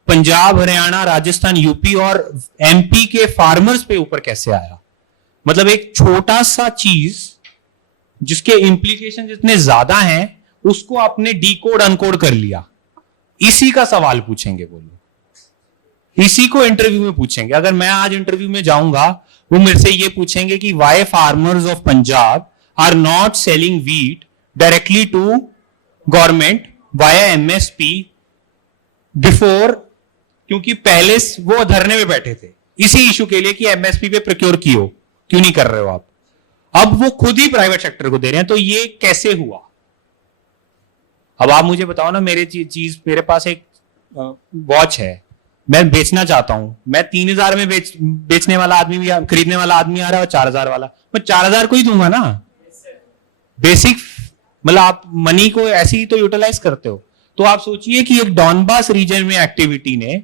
पंजाब, हरियाणा, राजस्थान, यूपी और एमपी के फार्मर्स पे ऊपर कैसे आया। मतलब एक छोटा सा चीज जिसके इंप्लीकेशन जितने ज्यादा हैं उसको आपने डीकोड अनकोड कर लिया। इसी का सवाल पूछेंगे वो लोग, इसी को इंटरव्यू में पूछेंगे। अगर मैं आज इंटरव्यू में जाऊंगा वो मेरे से ये पूछेंगे कि why farmers of Punjab are not selling wheat directly to government via MSP before, क्योंकि पहले वो धरने में बैठे थे इसी इशू के लिए कि एमएसपी पे प्रोक्योर क्यों नहीं कर रहे हो आप। अब वो खुद ही प्राइवेट सेक्टर को दे रहे हैं, तो ये कैसे हुआ? अब आप मुझे बताओ ना, मेरे पास एक वॉच है, मैं बेचना चाहता हूं, मैं 3,000 में बेचने वाला आदमी भी, खरीदने वाला आदमी आ रहा है और 4,000 वाला, मैं 4,000 को ही दूंगा ना। बेसिक मतलब आप मनी को ऐसे ही तो यूटिलाइज करते हो। तो आप सोचिए कि एक डॉनबास रीजन में एक्टिविटी ने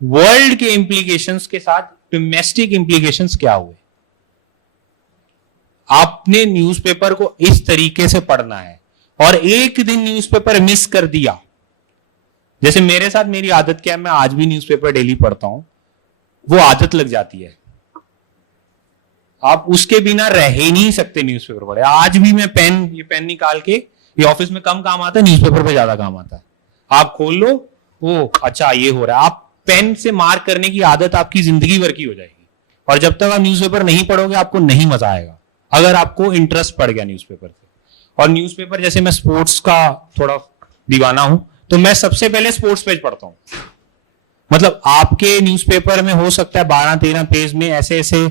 वर्ल्ड के इंप्लीकेशंस के साथ डोमेस्टिक इंप्लीकेशंस क्या हुए। आपने न्यूज़पेपर को इस तरीके से पढ़ना है, और एक दिन न्यूज़पेपर मिस कर दिया, जैसे मेरे साथ मेरी आदत क्या है, मैं आज भी न्यूज़पेपर डेली पढ़ता हूं, वो आदत लग जाती है, आप उसके बिना रह ही नहीं सकते न्यूज़पेपर पढ़े। आज भी मैं ये पेन निकाल के, ये ऑफिस में कम काम आता है, न्यूज़पेपर पे ज्यादा काम आता है। आप खोल लो, ओ अच्छा ये हो रहा है, आप पेन से मार्क करने की आदत आपकी जिंदगी भर की हो जाएगी। और जब तक आप न्यूज़पेपर नहीं पढ़ोगे आपको नहीं मजा आएगा, अगर आपको इंटरेस्ट पड़ गया न्यूज़पेपर पे। और न्यूज़पेपर, जैसे मैं स्पोर्ट्स का थोड़ा दीवाना हूं, तो मैं सबसे पहले स्पोर्ट्स पेज पढ़ता हूं। मतलब आपके न्यूज़पेपर में हो सकता है 12-13 पेज में ऐसे ऐसे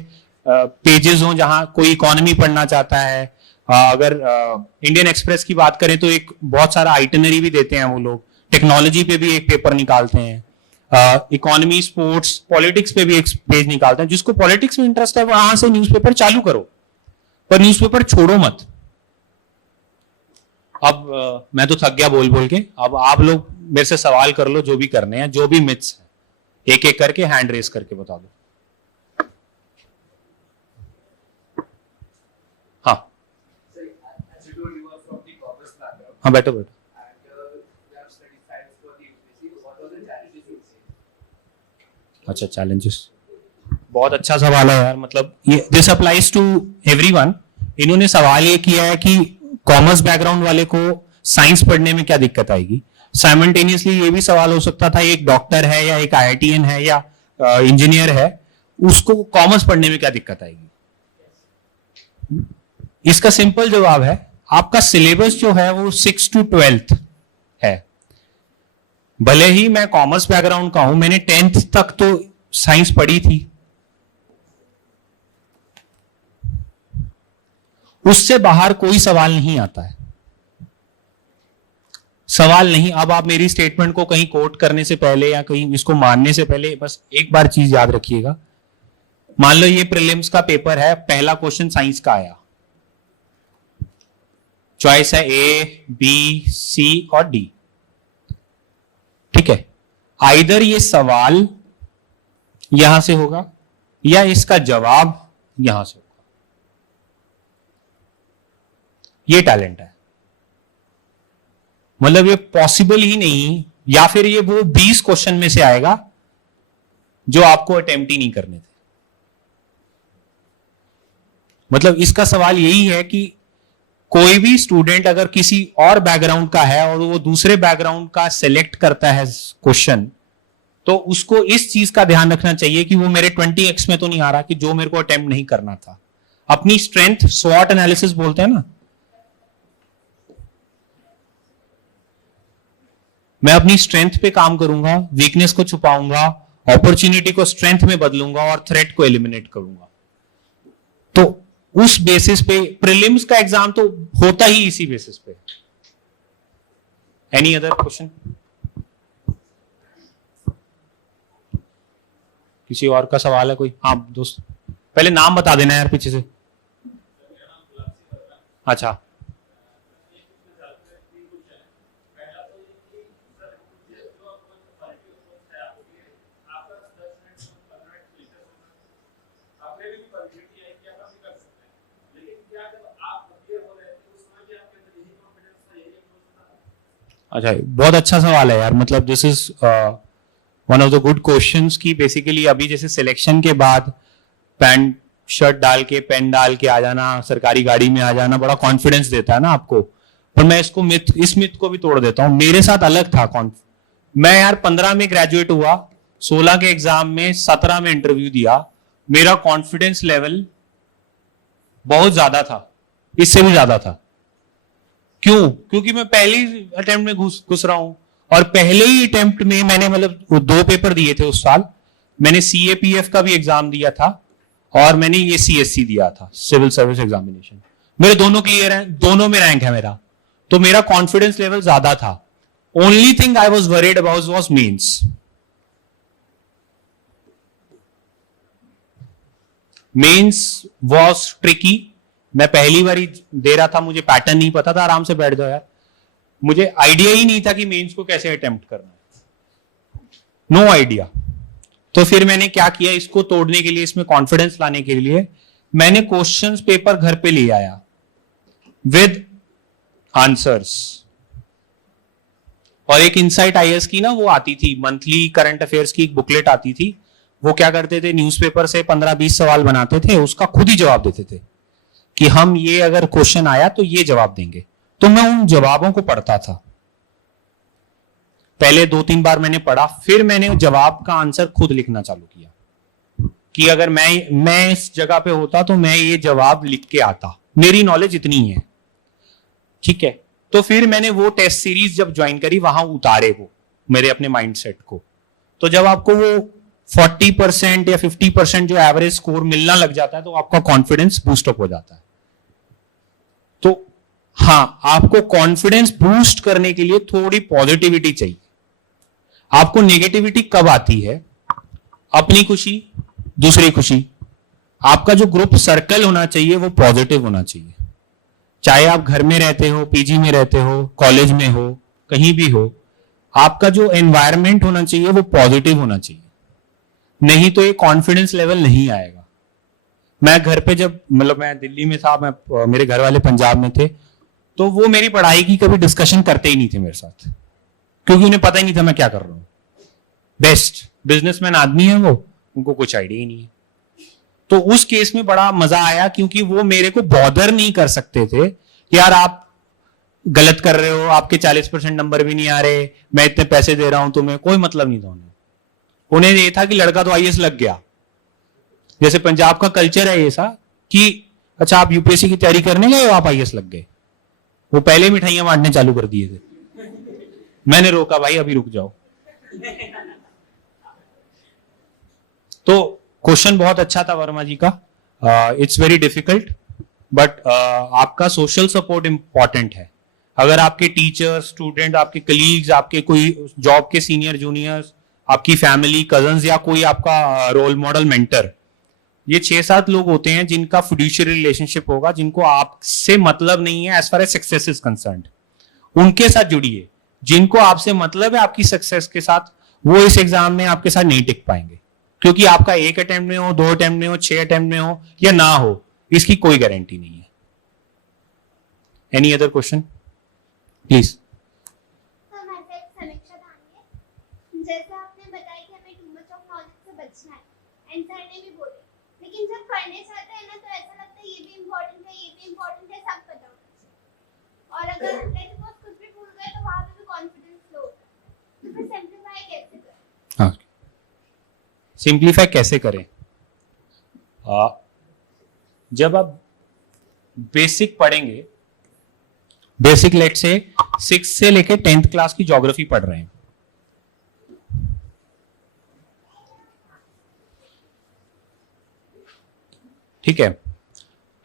पेजेस हों जहां कोई इकोनॉमी पढ़ना चाहता है। अगर इंडियन एक्सप्रेस की बात करें तो एक बहुत सारा आइटनरी भी देते हैं वो लोग, टेक्नोलॉजी पे भी एक पेपर निकालते हैं, इकोनॉमी, स्पोर्ट्स, पॉलिटिक्स पे भी एक पेज निकालते हैं। जिसको पॉलिटिक्स में इंटरेस्ट है वहां से न्यूज़पेपर चालू करो, पर न्यूज़पेपर छोड़ो मत। अब मैं तो थक गया बोल बोल के, अब आप लोग मेरे से सवाल कर लो, जो भी करने हैं, जो भी मिथ्स है, एक एक करके हैंड रेस करके बता दो। हाँ हाँ, बैठो बैठो। अच्छा, चैलेंजेस, बहुत अच्छा सवाल है यार। मतलब ये दिस अप्लाइज टू एवरीवन। इन्होंने सवाल ये किया है कि कॉमर्स बैकग्राउंड वाले को साइंस पढ़ने में क्या दिक्कत आएगी। साइमल्टेनियसली ये भी सवाल हो सकता था, एक डॉक्टर है या एक आईआईटीएन है या इंजीनियर है, उसको कॉमर्स पढ़ने में क्या दिक्कत आएगी। इसका सिंपल जवाब है, आपका सिलेबस जो है वो 6 to 12th है। भले ही मैं कॉमर्स बैकग्राउंड का हूं, मैंने 10th तक तो साइंस पढ़ी थी, उससे बाहर कोई सवाल नहीं आता है। सवाल नहीं, अब आप मेरी स्टेटमेंट को कहीं कोट करने से पहले या कहीं इसको मानने से पहले बस एक बार चीज याद रखिएगा। मान लो ये प्रीलिम्स का पेपर है, पहला क्वेश्चन साइंस का आया, चॉइस है ए, बी, सी और डी, ठीक है। आइदर ये सवाल यहां से होगा या इसका जवाब यहां से होगा। ये टैलेंट है, मतलब ये पॉसिबल ही नहीं, या फिर ये वो 20 क्वेश्चन में से आएगा जो आपको अटेम्प्ट ही नहीं करने थे। मतलब इसका सवाल यही है कि कोई भी स्टूडेंट अगर किसी और बैकग्राउंड का है और वो दूसरे बैकग्राउंड का सिलेक्ट करता है क्वेश्चन, तो उसको इस चीज का ध्यान रखना चाहिए कि वो मेरे 20x में तो नहीं आ रहा कि जो मेरे को अटेम्प्ट नहीं करना था। अपनी स्ट्रेंथ, स्वॉट एनालिसिस बोलते हैं ना, मैं अपनी स्ट्रेंथ पे काम करूंगा, वीकनेस को छुपाऊंगा, अपॉर्चुनिटी को स्ट्रेंथ में बदलूंगा और थ्रेट को एलिमिनेट करूंगा। तो उस बेसिस पे प्रीलिम्स का एग्जाम तो होता ही इसी बेसिस पे। Any other question? किसी और का सवाल है कोई? हाँ दोस्त, पहले नाम बता देना यार पीछे से। अच्छा, अच्छा, बहुत अच्छा सवाल है यार। मतलब this is one of the good questions की बेसिकली अभी जैसे सिलेक्शन के बाद पैंट शर्ट डाल के, पेन डाल के आ जाना, सरकारी गाड़ी में आ जाना बड़ा कॉन्फिडेंस देता है ना आपको। पर मैं इसको इस मिथ को भी तोड़ देता हूं। मेरे साथ अलग था। मैं यार 15 में ग्रेजुएट हुआ, 16 के एग्जाम में, 17 में इंटरव्यू दिया। मेरा कॉन्फिडेंस लेवल बहुत ज्यादा था, इससे भी ज्यादा था। क्यों? क्योंकि मैं पहली अटेम्प्ट में घुस रहा हूं, और पहले ही अटेम्प्ट में मैंने मतलब 2 पेपर दिए थे उस साल। मैंने CAPF का भी एग्जाम दिया था और मैंने ये CSC दिया था, सिविल सर्विस एग्जामिनेशन। मेरे दोनों क्लियर हैं, दोनों में रैंक है मेरा, तो मेरा कॉन्फिडेंस लेवल ज्यादा था। Only thing I was worried about was mains. Mains was tricky. मैं पहली बार ही दे रहा था, मुझे पैटर्न नहीं पता था। आराम से बैठ जाओ यार, मुझे आइडिया ही नहीं था कि मेंस को कैसे अटेम्प्ट करना है, नो आइडिया। तो फिर मैंने क्या किया, इसको तोड़ने के लिए, इसमें कॉन्फिडेंस लाने के लिए मैंने क्वेश्चंस पेपर घर पे ले आया विद आंसर्स। और एक इनसाइट IAS की ना वो आती थी, मंथली करंट अफेयर्स की एक बुकलेट आती थी। वो क्या करते थे, न्यूज़पेपर से 15-20 सवाल बनाते थे, उसका खुद ही जवाब देते थे कि हम ये अगर क्वेश्चन आया तो ये जवाब देंगे। तो मैं उन जवाबों को पढ़ता था। पहले 2-3 बार मैंने पढ़ा, फिर मैंने जवाब का आंसर खुद लिखना चालू किया कि अगर मैं इस जगह पे होता तो मैं ये जवाब लिख के आता। मेरी नॉलेज इतनी है, ठीक है। तो फिर मैंने वो टेस्ट सीरीज जब ज्वाइन करी, वहां उतारे वो मेरे अपने माइंडसेट को। तो जब आपको वो 40% या 50% जो एवरेज स्कोर मिलना लग जाता है, तो आपका कॉन्फिडेंस बूस्टअप हो जाता है। तो हाँ, आपको कॉन्फिडेंस बूस्ट करने के लिए थोड़ी पॉजिटिविटी चाहिए। आपको नेगेटिविटी कब आती है? अपनी खुशी, दूसरी खुशी। आपका जो ग्रुप सर्कल होना चाहिए वो पॉजिटिव होना चाहिए। चाहे आप घर में रहते हो, PG में रहते हो, कॉलेज में हो, कहीं भी हो, आपका जो एनवायरमेंट होना चाहिए वो पॉजिटिव होना चाहिए। नहीं तो ये कॉन्फिडेंस लेवल नहीं आएगा। मैं घर पे जब, मतलब मैं दिल्ली में था, मेरे घर वाले पंजाब में थे, तो वो मेरी पढ़ाई की कभी डिस्कशन करते ही नहीं थे मेरे साथ, क्योंकि उन्हें पता ही नहीं था मैं क्या कर रहा हूं। बेस्ट बिजनेसमैन आदमी है वो, उनको कुछ आइडिया ही नहीं है। तो उस केस में बड़ा मजा आया, क्योंकि वो मेरे को बॉदर नहीं कर सकते थे कि यार आप गलत कर रहे हो, आपके 40% नंबर भी नहीं आ रहे, मैं इतने पैसे दे रहा हूं तुम्हें। कोई मतलब नहीं था उन्हें ये था कि लड़का तो IAS लग गया। जैसे पंजाब का कल्चर है ऐसा कि अच्छा आप UPSC की तैयारी करने गए हो, आप IAS लग गए। वो पहले मिठाइयां बांटने चालू कर दिए थे। मैंने रोका, भाई अभी रुक जाओ। तो क्वेश्चन बहुत अच्छा था वर्मा जी का। इट्स वेरी डिफिकल्ट, बट आपका सोशल सपोर्ट इंपॉर्टेंट है। अगर आपके टीचर, स्टूडेंट, आपके कलीग्स, आपके कोई जॉब के सीनियर जूनियर्स, आपकी फैमिली, कजन्स या कोई आपका रोल मॉडल, मेंटर, ये 6-7 लोग होते हैं जिनका फिड्यूशियरी रिलेशनशिप होगा, जिनको आपसे मतलब नहीं है as far as success is concerned. उनके साथ जुड़िए। जिनको आपसे मतलब है आपकी सक्सेस के साथ, वो इस एग्जाम में आपके साथ नहीं टिक पाएंगे, क्योंकि आपका 1 अटेम्प्ट में हो, 2 अटेम्प्ट में हो, 6 अटेम्प्ट में हो या ना हो, इसकी कोई गारंटी नहीं है। Any other question please. Sir मैं से एक समीक्षा धानी है। जैसे आपने बताया कि हमें टू मच ऑफ नॉलेज से बचना है एंड सर ने भी बोले, लेकिन जब पढ़ने जाते हैं ना तो ऐसा लगता है ये भी इम्पोर्टेंट है, ये भी इम्पोर्टेंट है, सब पता होना चाहिए। और अगर लेट्स सपोज कुछ भी भूल गए तो वहां पे भी कॉन्फिडेंस लो होता है। तो फिर सिंपलीफाई कैसे करें? हाँ, सिंप्लीफाई कैसे करें? जब आप बेसिक पढ़ेंगे, बेसिक लेट से 6 से लेके 10th क्लास की ज्योग्राफी पढ़ रहे हैं, ठीक है,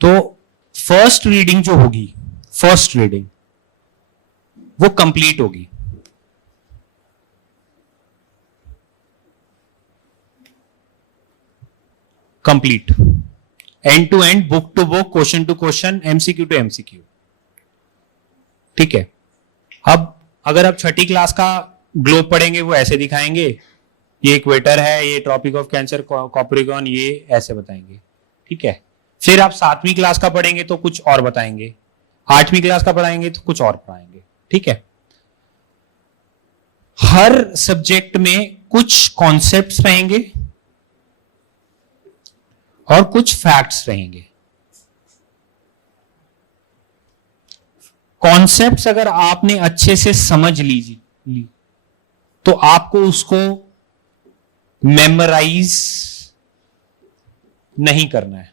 तो फर्स्ट रीडिंग जो होगी, फर्स्ट रीडिंग वो कंप्लीट होगी। Complete, end to end, book to book, question to question, MCQ to MCQ, ठीक है। अब अगर आप 6ठी क्लास का ग्लोब पढ़ेंगे, वो ऐसे दिखाएंगे, ये इक्वेटर है, ये ट्रॉपिक ऑफ कैंसर, कॉपरिकॉन, ये ऐसे बताएंगे, ठीक है। फिर आप 7वीं क्लास का पढ़ेंगे तो कुछ और बताएंगे, 8वीं क्लास का पढ़ाएंगे तो कुछ और पढ़ाएंगे, ठीक है। हर सब्जेक्ट में कुछ कॉन्सेप्ट्स रहेंगे और कुछ फैक्ट्स रहेंगे। कॉन्सेप्ट्स अगर आपने अच्छे से समझ ली तो आपको उसको मेमोराइज नहीं करना है।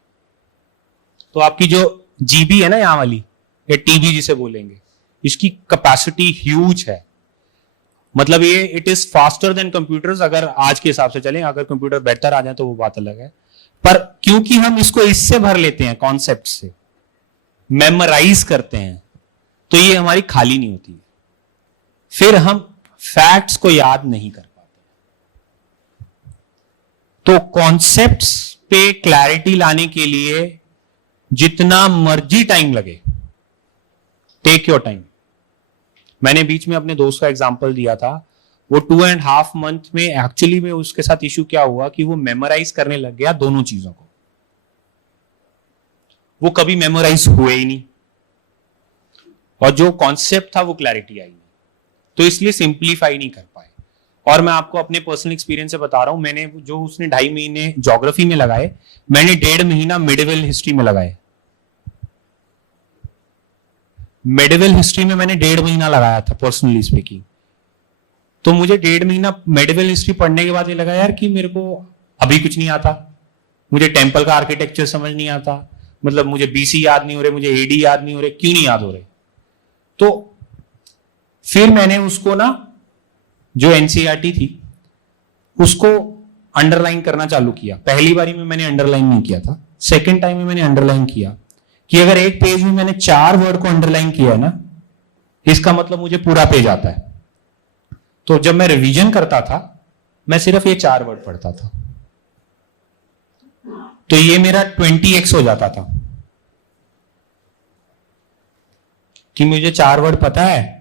तो आपकी जो जीबी है ना यहां वाली, या टीबी जिसे बोलेंगे, इसकी कैपेसिटी ह्यूज है। मतलब ये it is faster than computers, अगर आज के हिसाब से चलें। अगर कंप्यूटर बेहतर आ जाए तो वो बात अलग है, पर क्योंकि हम इसको इससे भर लेते हैं, कॉन्सेप्ट से मेमोराइज करते हैं, तो ये हमारी खाली नहीं होती, फिर हम फैक्ट्स को याद नहीं कर पाते। तो कॉन्सेप्ट्स पे क्लैरिटी लाने के लिए जितना मर्जी टाइम लगे, टेक योर टाइम। मैंने बीच में अपने दोस्त का एग्जांपल दिया था, वो 2.5 मंथ में एक्चुअली में उसके साथ इशू क्या हुआ कि वो मेमोराइज करने लग गया दोनों चीजों को। वो कभी मेमोराइज हुए ही नहीं, और जो कॉन्सेप्ट था वो क्लैरिटी आई नहीं, तो इसलिए सिंप्लीफाई नहीं कर पाए। और मैं आपको अपने पर्सनल एक्सपीरियंस से बता रहा हूं, मैंने जो उसने 2.5 महीने ज्योग्राफी में लगाए, मैंने 1.5 महीना मिडिवल हिस्ट्री में लगाए। मिडिवल हिस्ट्री में मैंने 1.5 महीना लगाया था पर्सनली स्पीकिंग। तो मुझे 1.5 महीना मेडिवल हिस्ट्री पढ़ने के बाद ये लगा यार कि मेरे को अभी कुछ नहीं आता, मुझे टेम्पल का आर्किटेक्चर समझ नहीं आता, मतलब मुझे बीसी याद नहीं हो रहे, मुझे एडी याद नहीं हो रहे, क्यों नहीं याद हो रहे। तो फिर मैंने उसको ना, जो एनसीईआरटी थी उसको अंडरलाइन करना चालू किया। पहली बारी में मैंने अंडरलाइन नहीं किया था, सेकेंड टाइम में मैंने अंडरलाइन किया कि अगर एक पेज में मैंने 4 वर्ड को अंडरलाइन किया है ना, इसका मतलब मुझे पूरा पेज आता है। तो जब मैं रिवीजन करता था, मैं सिर्फ ये 4 वर्ड पढ़ता था, तो ये मेरा 20x हो जाता था कि मुझे 4 वर्ड पता है,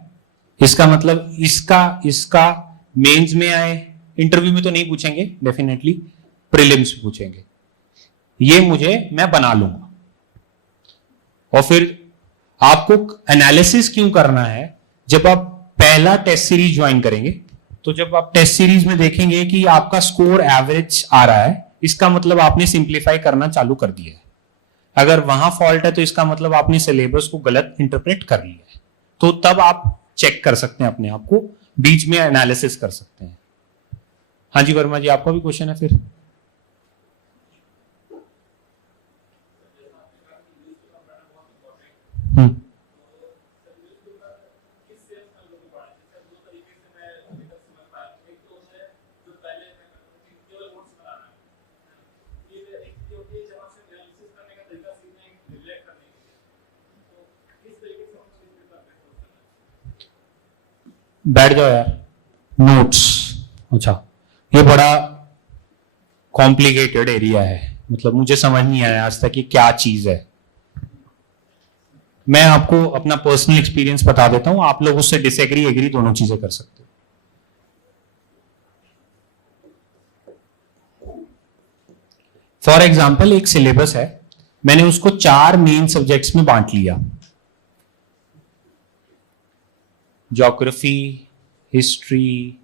इसका मतलब इसका मेंस में आए, इंटरव्यू में तो नहीं पूछेंगे डेफिनेटली, प्रीलिम्स में पूछेंगे, ये मैं बना लूंगा। और फिर आपको एनालिसिस क्यों करना है, जब आप पहला टेस्ट सीरीज ज्वाइन करेंगे, तो जब आप टेस्ट सीरीज में देखेंगे कि आपका स्कोर एवरेज आ रहा है, इसका मतलब आपने सिंप्लीफाई करना चालू कर दिया है। अगर वहां फॉल्ट है तो इसका मतलब आपने सिलेबस को गलत इंटरप्रेट कर लिया है। तो तब आप चेक कर सकते हैं अपने आप को, बीच में एनालिसिस कर सकते हैं। हाँ जी वर्मा जी, आपका भी क्वेश्चन है फिर? हम्म, बैठ जाओ यार। नोट्स, अच्छा, ये बड़ा कॉम्प्लिकेटेड एरिया है, मतलब मुझे समझ नहीं आया आज तक कि क्या चीज है। मैं आपको अपना पर्सनल एक्सपीरियंस बता देता हूं, आप लोग उससे डिसएग्री एग्री दोनों चीजें कर सकते हो। फॉर एग्जाम्पल एक सिलेबस है, मैंने उसको 4 मेन सब्जेक्ट्स में बांट लिया, ज्योग्राफी, हिस्ट्री,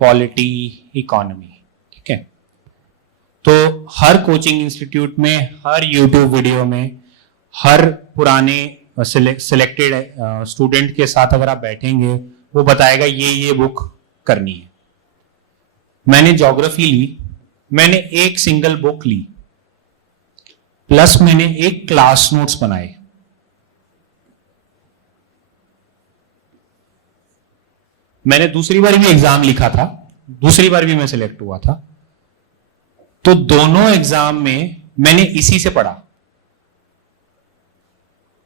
पॉलिटी, इकोनॉमी, ठीक है। तो हर कोचिंग इंस्टीट्यूट में, हर यूट्यूब वीडियो में, हर पुराने सिलेक्टेड स्टूडेंट के साथ अगर आप बैठेंगे, वो बताएगा ये बुक करनी है। मैंने ज्योग्राफी ली, मैंने एक सिंगल बुक ली, प्लस मैंने एक क्लास नोट्स बनाए। मैंने दूसरी बार भी एग्जाम लिखा था, दूसरी बार भी मैं सिलेक्ट हुआ था, तो दोनों एग्जाम में मैंने इसी से पढ़ा।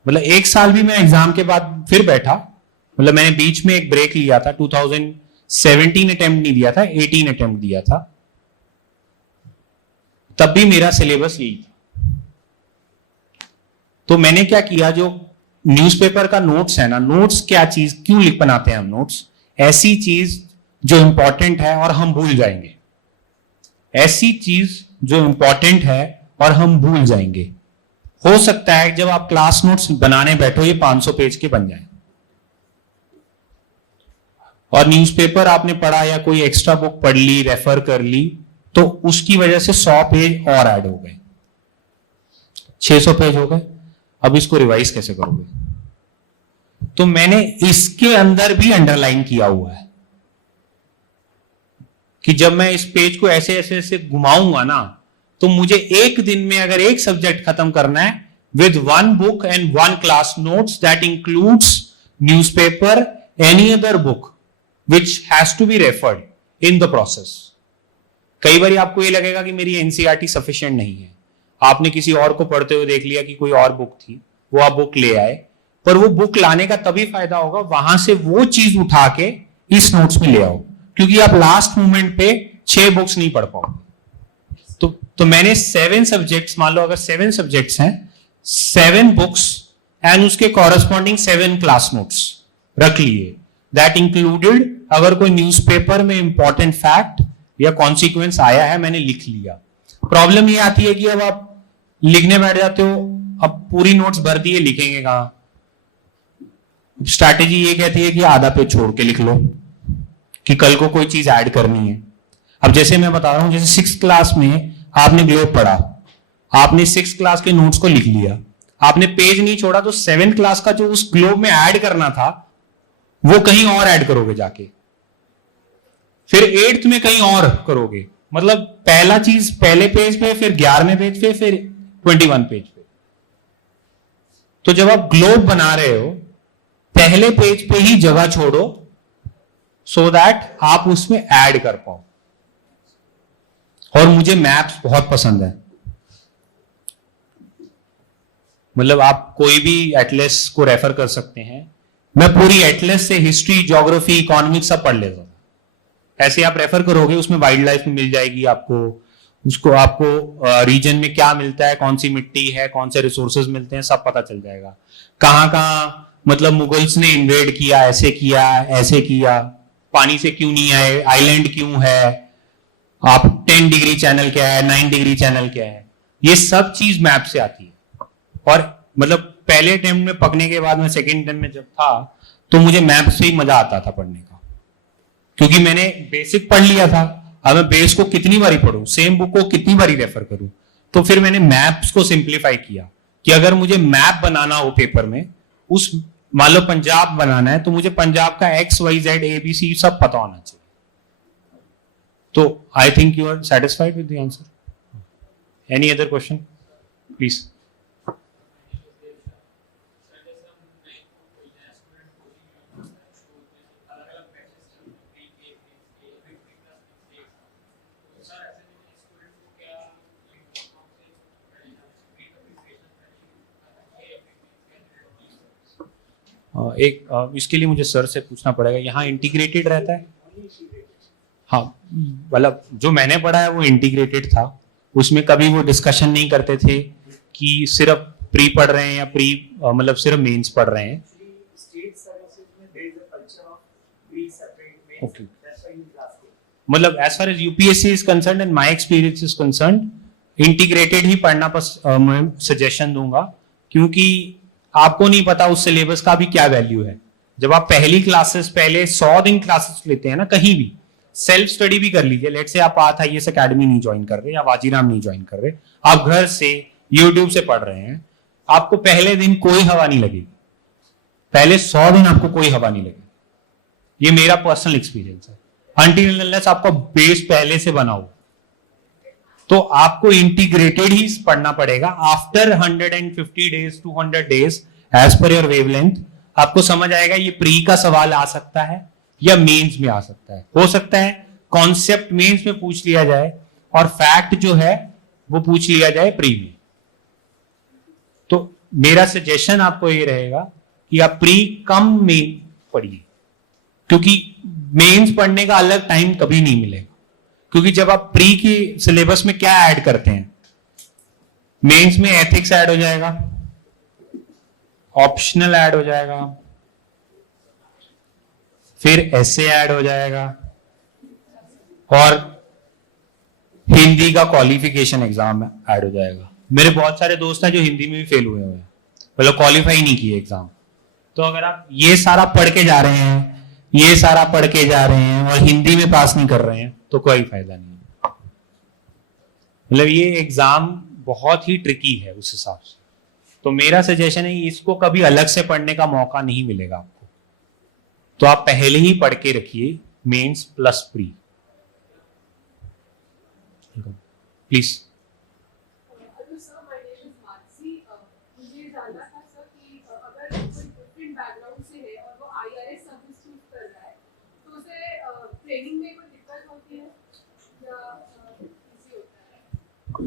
मतलब एक साल भी मैं एग्जाम के बाद फिर बैठा, मतलब मैंने बीच में एक ब्रेक लिया था, 2017 अटेम्प्ट नहीं दिया था, 18 अटेम्प्ट दिया था, तब भी मेरा सिलेबस यही था। तो मैंने क्या किया, जो न्यूज़पेपर का नोट्स है ना, नोट्स क्या चीज, क्यों लिख बनाते हैं हम नोट्स? ऐसी चीज जो इंपॉर्टेंट है और हम भूल जाएंगे, ऐसी चीज जो इंपॉर्टेंट है और हम भूल जाएंगे। हो सकता है जब आप क्लास नोट्स बनाने बैठो ये 500 पेज के बन जाए, और न्यूज़पेपर आपने पढ़ा या कोई एक्स्ट्रा बुक पढ़ ली, रेफर कर ली, तो उसकी वजह से 100 पेज और ऐड हो गए, 600 पेज हो गए। अब इसको रिवाइज कैसे करोगे? तो मैंने इसके अंदर भी अंडरलाइन किया हुआ है कि जब मैं इस पेज को ऐसे ऐसे ऐसे घुमाऊंगा ना, तो मुझे एक दिन में अगर एक सब्जेक्ट खत्म करना है with 1 book and 1 class notes that includes newspaper, any other book which has to be referred in the process. कई बार आपको ये लगेगा कि मेरी एनसीईआरटी सफिशिएंट नहीं है, आपने किसी और को पढ़ते हुए देख लिया कि कोई और बुक थी, वो आप बुक ले आए, पर वो बुक लाने का तभी फायदा होगा वहां से वो चीज उठा के इस नोट्स में ले आओ, क्योंकि आप लास्ट मोमेंट पे 6 बुक्स नहीं पढ़ पाओगे। तो मैंने 7 सब्जेक्ट्स, मान लो अगर 7 सब्जेक्ट्स हैं, 7 बुक्स एंड उसके कॉरेस्पॉन्डिंग 7 क्लास नोट्स रख लिए, दैट इंक्लूडेड अगर कोई न्यूज़पेपर में इंपॉर्टेंट फैक्ट या कॉन्सिक्वेंस आया है, मैंने लिख लिया। प्रॉब्लम ये आती है कि अब आप लिखने बैठ जाते हो, अब पूरी नोट्स भर दिए, लिखेंगे कहां? स्ट्रैटेजी ये कहती है कि आधा पेज छोड़ के लिख लो कि कल को कोई चीज ऐड करनी है। अब जैसे मैं बता रहा हूं, जैसे 6th क्लास में आपने ग्लोब पढ़ा, आपने 6th क्लास के नोट्स को लिख लिया, आपने पेज नहीं छोड़ा, तो 7th क्लास का जो उस ग्लोब में ऐड करना था वो कहीं और ऐड करोगे जाके, फिर 8th में कहीं और करोगे। मतलब पहला चीज पहले पेज पे, फिर 11वें पेज पे, फिर 21 पेज पे। तो जब आप ग्लोब बना रहे हो, पहले पेज पे ही जगह छोड़ो सो दैट आप उसमें ऐड कर पाओ। और मुझे मैप्स बहुत पसंद है, मतलब आप कोई भी एटलस को रेफर कर सकते हैं, मैं पूरी एटलस से हिस्ट्री, ज्योग्राफी, इकोनॉमिक्स सब पढ़ लेता हूं। ऐसे आप रेफर करोगे, उसमें वाइल्ड लाइफ मिल जाएगी आपको, उसको आपको रीजन में क्या मिलता है, कौन सी मिट्टी है, कौन से रिसोर्सेज मिलते हैं, सब पता चल जाएगा। कहां कहां मतलब मुगल्स ने इन्वेड किया, ऐसे किया, पानी से क्यों नहीं आए, आइलैंड क्यों है, आप 10 डिग्री चैनल क्या है, 9 डिग्री चैनल क्या है, ये सब चीज मैप से आती है। और मतलब पहले अटेम्प्ट में पकने के बाद में सेकेंड अटेम्प्ट में जब था, तो मुझे मैप से ही मजा आता था पढ़ने का, क्योंकि मैंने बेसिक पढ़ लिया था। अब मैं बेस को कितनी बारी पढ़ूं, सेम बुक को कितनी बारी रेफर करूं? तो फिर मैंने मैप्स को सिंप्लीफाई किया कि अगर मुझे मैप बनाना हो पेपर में, उस मान लो पंजाब बनाना है, तो मुझे पंजाब का XYZ ABC सब पता होना चाहिए। तो I think you are satisfied with the answer. Any other question please? इसके लिए मुझे सर से पूछना पड़ेगा, यहाँ इंटीग्रेटेड रहता है? हाँ, मतलब जो मैंने पढ़ा है वो इंटीग्रेटेड था, उसमें कभी वो डिस्कशन नहीं करते थे कि सिर्फ प्री पढ़ रहे हैं या प्री मतलब सिर्फ मेंस पढ़ रहे हैं। Okay. मतलब as far as UPSC is concern and my experience is concern, integrated ही पढ़ना मैं सजेशन दूंगा, क्योंकि आपको नहीं पता उस सिलेबस का भी क्या वैल्यू है। जब आप पहली क्लासेस पहले 100 दिन क्लासेस लेते हैं ना, कहीं भी सेल्फ स्टडी भी कर लीजिए, लेट से आप पाथ आईएएस एकेडमी नहीं ज्वाइन कर रहे या वाजीराम नहीं ज्वाइन कर रहे, आप घर से यूट्यूब से पढ़ रहे हैं, आपको पहले दिन कोई हवा नहीं लगेगी, पहले 100 दिन आपको कोई हवा नहीं लगेगी। ये मेरा पर्सनल एक्सपीरियंस है। अनटिल अनलेस आपका बेस पहले से बना हो, तो आपको इंटीग्रेटेड ही पढ़ना पड़ेगा। After 150 days 200 days as per your wavelength आपको समझ आएगा ये प्री का सवाल आ सकता है या मेंस में आ सकता है। हो सकता है कॉन्सेप्ट मेंस में पूछ लिया जाए और फैक्ट जो है वो पूछ लिया जाए प्री में। तो मेरा सजेशन आपको ये रहेगा कि आप प्री कम में पढ़िए, क्योंकि मेंस पढ़ने का अलग टाइम कभी नहीं मिलेगा। क्योंकि जब आप प्री की सिलेबस में क्या ऐड करते हैं, मेंस में एथिक्स ऐड हो जाएगा, ऑप्शनल ऐड हो जाएगा, फिर एसे ऐड हो जाएगा और हिंदी का क्वालिफिकेशन एग्जाम ऐड हो जाएगा। मेरे बहुत सारे दोस्त हैं जो हिंदी में भी फेल हुए हैं, मतलब क्वालिफाई नहीं किए एग्जाम। तो अगर आप ये सारा पढ़ के जा रहे हैं, ये सारा पढ़ के जा रहे हैं और हिंदी में पास नहीं कर रहे हैं, तो कोई फायदा नहीं। मतलब ये एग्जाम बहुत ही ट्रिकी है उस हिसाब से। तो मेरा सजेशन है इसको कभी अलग से पढ़ने का मौका नहीं मिलेगा आपको, तो आप पहले ही पढ़ के रखिए mains plus pre. Please. Training में कोई दिक्कत होती है या इजी होता है?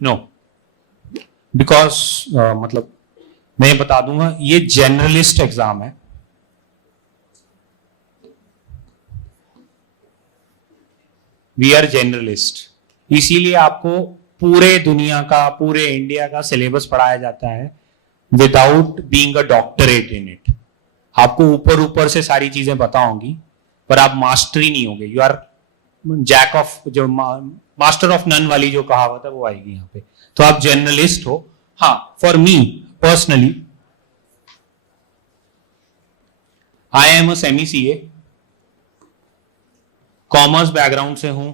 नो, बिकॉज मतलब मैं बता दूंगा, ये जनरलिस्ट एग्जाम है। वी आर जनरलिस्ट, इसीलिए आपको पूरे दुनिया का, पूरे इंडिया का सिलेबस पढ़ाया जाता है without being a doctorate in it. आपको ऊपर ऊपर से सारी चीजें पता होंगी, पर आप मास्टरी नहीं होंगे। यू आर जैक ऑफ, जो मास्टर ऑफ नन वाली जो कहावत है वो आएगी यहाँ पे। तो आप जर्नलिस्ट हो। हाँ, for me personally I am a semi CA, commerce background से हूं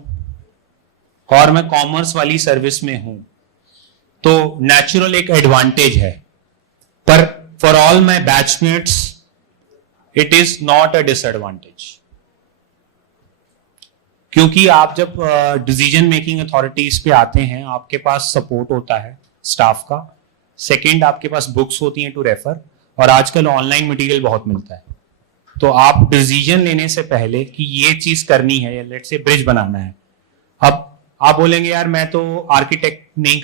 और मैं कॉमर्स वाली सर्विस में हूं, तो नेचुरल एक एडवांटेज है। पर for all my batchmates it is not a disadvantage, क्योंकि आप जब डिसीजन मेकिंग अथॉरिटीज पे आते हैं, आपके पास सपोर्ट होता है स्टाफ का, सेकंड आपके पास बुक्स होती हैं टू रेफर, और आजकल ऑनलाइन मटेरियल बहुत मिलता है। तो आप डिसीजन लेने से पहले कि ये चीज करनी है, या लेट्स से ब्रिज बनाना है, अब आप बोलेंगे यार मैं तो आर्किटेक्ट नहीं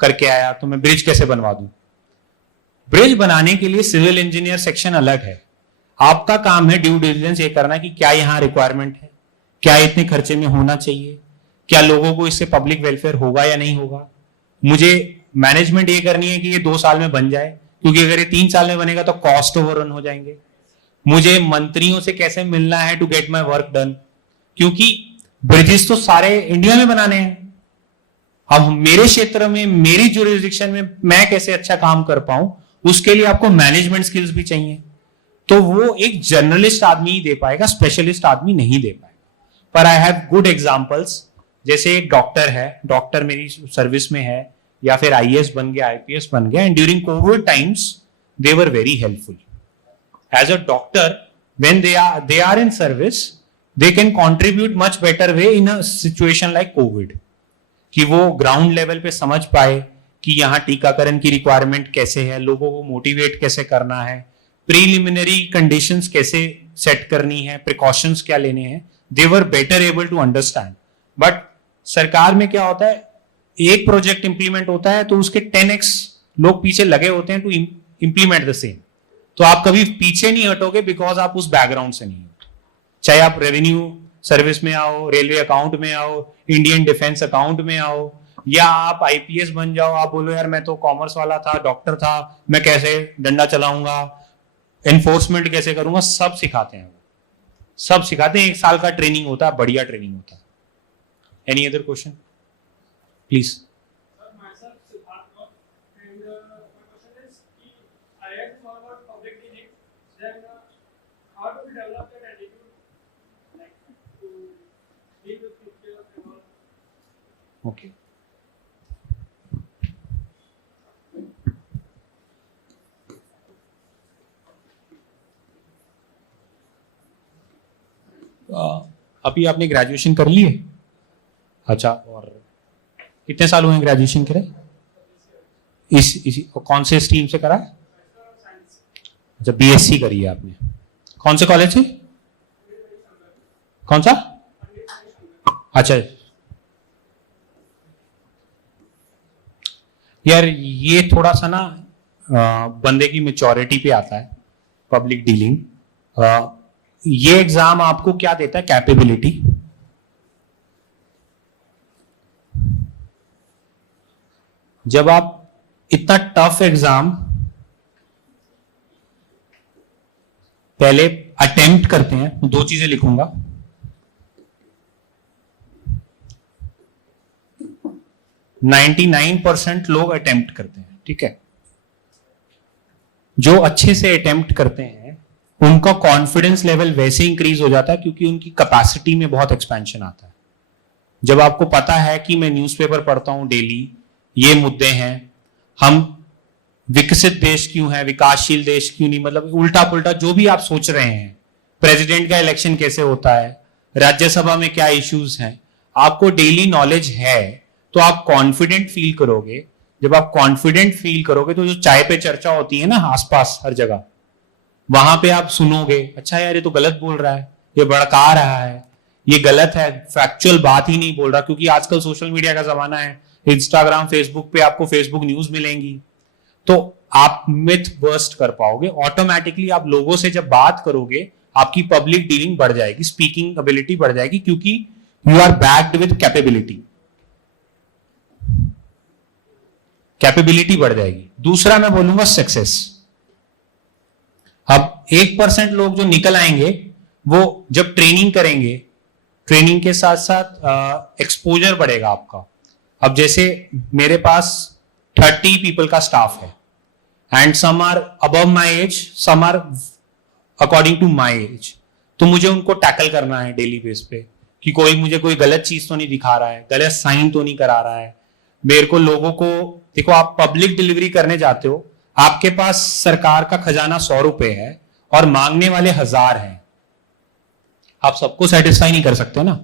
करके आया, तो मैं ब्रिज कैसे बनवा दूं? ब्रिज बनाने के लिए सिविल इंजीनियर सेक्शन अलग है। आपका काम है ड्यू डिलिजेंस ये करना कि क्या यहां रिक्वायरमेंट है, क्या इतने खर्चे में होना चाहिए, क्या लोगों को इससे पब्लिक वेलफेयर होगा या नहीं होगा। मुझे मैनेजमेंट ये करनी है कि ये 2 साल में बन जाए, क्योंकि अगर ये 3 साल में बनेगा तो कॉस्ट ओवररन हो जाएंगे। मुझे मंत्रियों से कैसे मिलना है to get my work done, क्योंकि ब्रिजेस तो सारे इंडिया में बनाने हैं। अब मेरे क्षेत्र में, मेरी जुरिस्डिक्शन में मैं कैसे अच्छा काम कर पाऊं, उसके लिए आपको मैनेजमेंट स्किल्स भी चाहिए। तो वो एक जर्नलिस्ट आदमी ही दे पाएगा, स्पेशलिस्ट आदमी नहीं दे पाएगा। पर आई हैव गुड एग्जांपल्स, जैसे एक डॉक्टर है, डॉक्टर मेरी सर्विस में है, या फिर आईएएस बन गया, आईपीएस बन गया, and during Covid times they were very helpful. As a doctor when they are in service, they can contribute much better way in a situation like COVID, कि वो ग्राउंड लेवल पे समझ पाए कि यहाँ टीकाकरण की रिक्वायरमेंट कैसे है, लोगों को मोटिवेट कैसे करना है, प्रीलिमिनरी कंडीशंस कैसे सेट करनी है, प्रिकॉशंस क्या लेने हैं। They were better able to understand. But सरकार में क्या होता है, एक प्रोजेक्ट इंप्लीमेंट होता है तो उसके 10x लोग पीछे लगे होते हैं टू इम्प्लीमेंट द सेम। तो आप कभी पीछे नहीं हटोगे बिकॉज आप उस बैकग्राउंड से नहीं हो। चाहे आप रेवेन्यू सर्विस में आओ, रेलवे अकाउंट में आओ, इंडियन डिफेंस अकाउंट में आओ, या आप आईपीएस बन जाओ, आप बोलो यार मैं तो कॉमर्स वाला था, डॉक्टर था, मैं कैसे डंडा चलाऊंगा, एनफोर्समेंट कैसे करूंगा, सब सिखाते हैं। सब सिखाते हैं, 1 साल का ट्रेनिंग होता है, बढ़िया ट्रेनिंग होता है। Any other question please? Sir, myself Siddharth Kaur, and my question is कि I had forward public dealing, then how do we develop that attitude, like to deal with people and all? Okay, अभी आपने graduation कर ली है? अच्छा, और कितने साल हुए हैं ग्रेजुएशन करे? इसी कौन से स्ट्रीम से करा है? अच्छा, बीएससी करी है आपने। कौन से कॉलेज से? कौन सा? अच्छा यार, ये थोड़ा सा ना बंदे की मेच्योरिटी पे आता है, पब्लिक डीलिंग। ये एग्जाम आपको क्या देता है? कैपेबिलिटी। जब आप इतना टफ एग्जाम पहले अटेम्प्ट करते हैं, 2 चीजें लिखूंगा। 99% लोग अटेम्प्ट करते हैं, ठीक है। जो अच्छे से अटेम्प्ट करते हैं उनका कॉन्फिडेंस लेवल वैसे इंक्रीज हो जाता है क्योंकि उनकी कैपेसिटी में बहुत एक्सपेंशन आता है। जब आपको पता है कि मैं न्यूज़पेपर पढ़ता हूं डेली, ये मुद्दे हैं, हम विकसित देश क्यों है, विकासशील देश क्यों नहीं, मतलब उल्टा पुल्टा जो भी आप सोच रहे हैं, प्रेसिडेंट का इलेक्शन कैसे होता है, राज्यसभा में क्या इश्यूज हैं, आपको डेली नॉलेज है तो आप कॉन्फिडेंट फील करोगे। जब आप कॉन्फिडेंट फील करोगे तो जो चाय पे चर्चा होती है ना आसपास हर जगह, वहां पे आप सुनोगे, अच्छा यार ये तो गलत बोल रहा है, ये भड़का रहा है, ये गलत है, फैक्चुअल बात ही नहीं बोल रहा। क्योंकि आजकल सोशल मीडिया का जमाना है, इंस्टाग्राम फेसबुक पे आपको फेसबुक न्यूज मिलेंगी, तो आप मिथ बर्स्ट कर पाओगे। ऑटोमेटिकली आप लोगों से जब बात करोगे आपकी पब्लिक डीलिंग बढ़ जाएगी, स्पीकिंग एबिलिटी बढ़ जाएगी, क्योंकि you are backed with capability. Capability बढ़ जाएगी। दूसरा मैं बोलूंगा सक्सेस। अब 1% लोग जो निकल आएंगे वो जब ट्रेनिंग करेंगे, ट्रेनिंग के साथ साथ एक्सपोजर बढ़ेगा आपका। अब जैसे मेरे पास 30 पीपल का स्टाफ है and some are above my age, some are according to my age, तो मुझे उनको टैकल करना है डेली बेस पे कि कोई मुझे गलत चीज तो नहीं दिखा रहा है, गलत साइन तो नहीं करा रहा है। मेरे को लोगों को, देखो आप पब्लिक डिलीवरी करने जाते हो, आपके पास सरकार का खजाना 100 रुपए है और मांगने वाले 1000 हैं, आप सबको सेटिस्फाई नहीं कर सकते ना।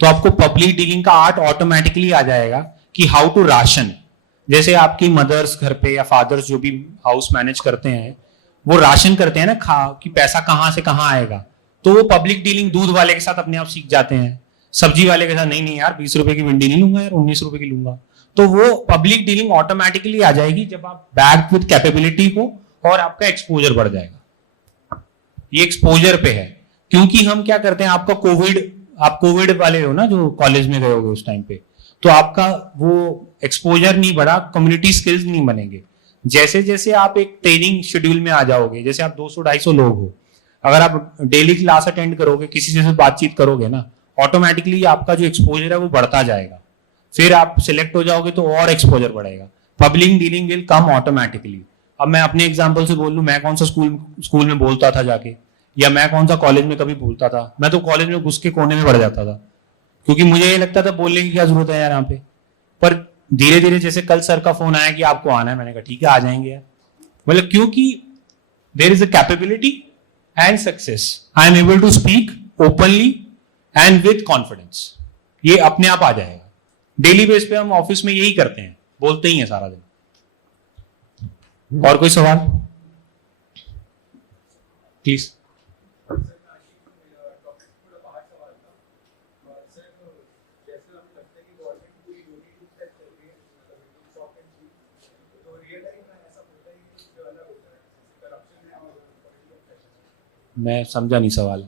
तो आपको पब्लिक डीलिंग का आर्ट ऑटोमेटिकली आ जाएगा कि हाउ टू राशन। जैसे आपकी मदर्स घर पे या फादर्स जो भी हाउस मैनेज करते हैं वो राशन करते हैं ना, कि पैसा कहां से कहां आएगा, तो वो पब्लिक डीलिंग दूध वाले के साथ अपने आप सीख जाते हैं, सब्जी वाले के साथ नहीं नहीं यार 20 रुपए की भिंडी नहीं लूंगा यार, 19 रुपए की लूंगा। तो वो पब्लिक डीलिंग ऑटोमेटिकली आ जाएगी जब आप बैक विद कैपेबिलिटी हो और आपका एक्सपोजर बढ़ जाएगा। ये एक्सपोजर पे है, क्योंकि हम क्या करते हैं, आपका आप कोविड वाले हो ना जो कॉलेज में गए होगे उस टाइम पे, तो आपका वो एक्सपोजर नहीं बढ़ा, कम्युनिटी स्किल्स नहीं बनेंगे। जैसे जैसे आप एक ट्रेनिंग शेड्यूल में आ जाओगे, जैसे आप 200-250 लोग हो, अगर आप डेली क्लास अटेंड करोगे, किसी से बातचीत करोगे ना, ऑटोमेटिकली आपका जो एक्सपोजर है वो बढ़ता जाएगा। फिर आप सिलेक्ट हो जाओगे तो और एक्सपोजर बढ़ेगा। Public dealing will come automatically. अब मैं अपने एग्जांपल से बोल लूं, मैं कौन सा स्कूल में बोलता था जाके, या मैं कौन सा कॉलेज में कभी बोलता था। मैं तो कॉलेज में घुस के कोने में बढ़ जाता था, क्योंकि मुझे ये लगता था बोलने की क्या जरूरत है यार यहाँ पे। पर धीरे धीरे जैसे कल सर का फोन आया कि आपको आना है, मैंने कहा ठीक है आ जाएंगे यार। मतलब क्योंकि there is a capability and success, I am able to speak openly and with confidence. ये अपने आप आ जाएगा। डेली बेस पे हम ऑफिस में यही करते हैं, बोलते ही हैं सारा दिन। और कोई सवाल प्लीज? तो रियल लाइफ में मैं समझा नहीं सवाल।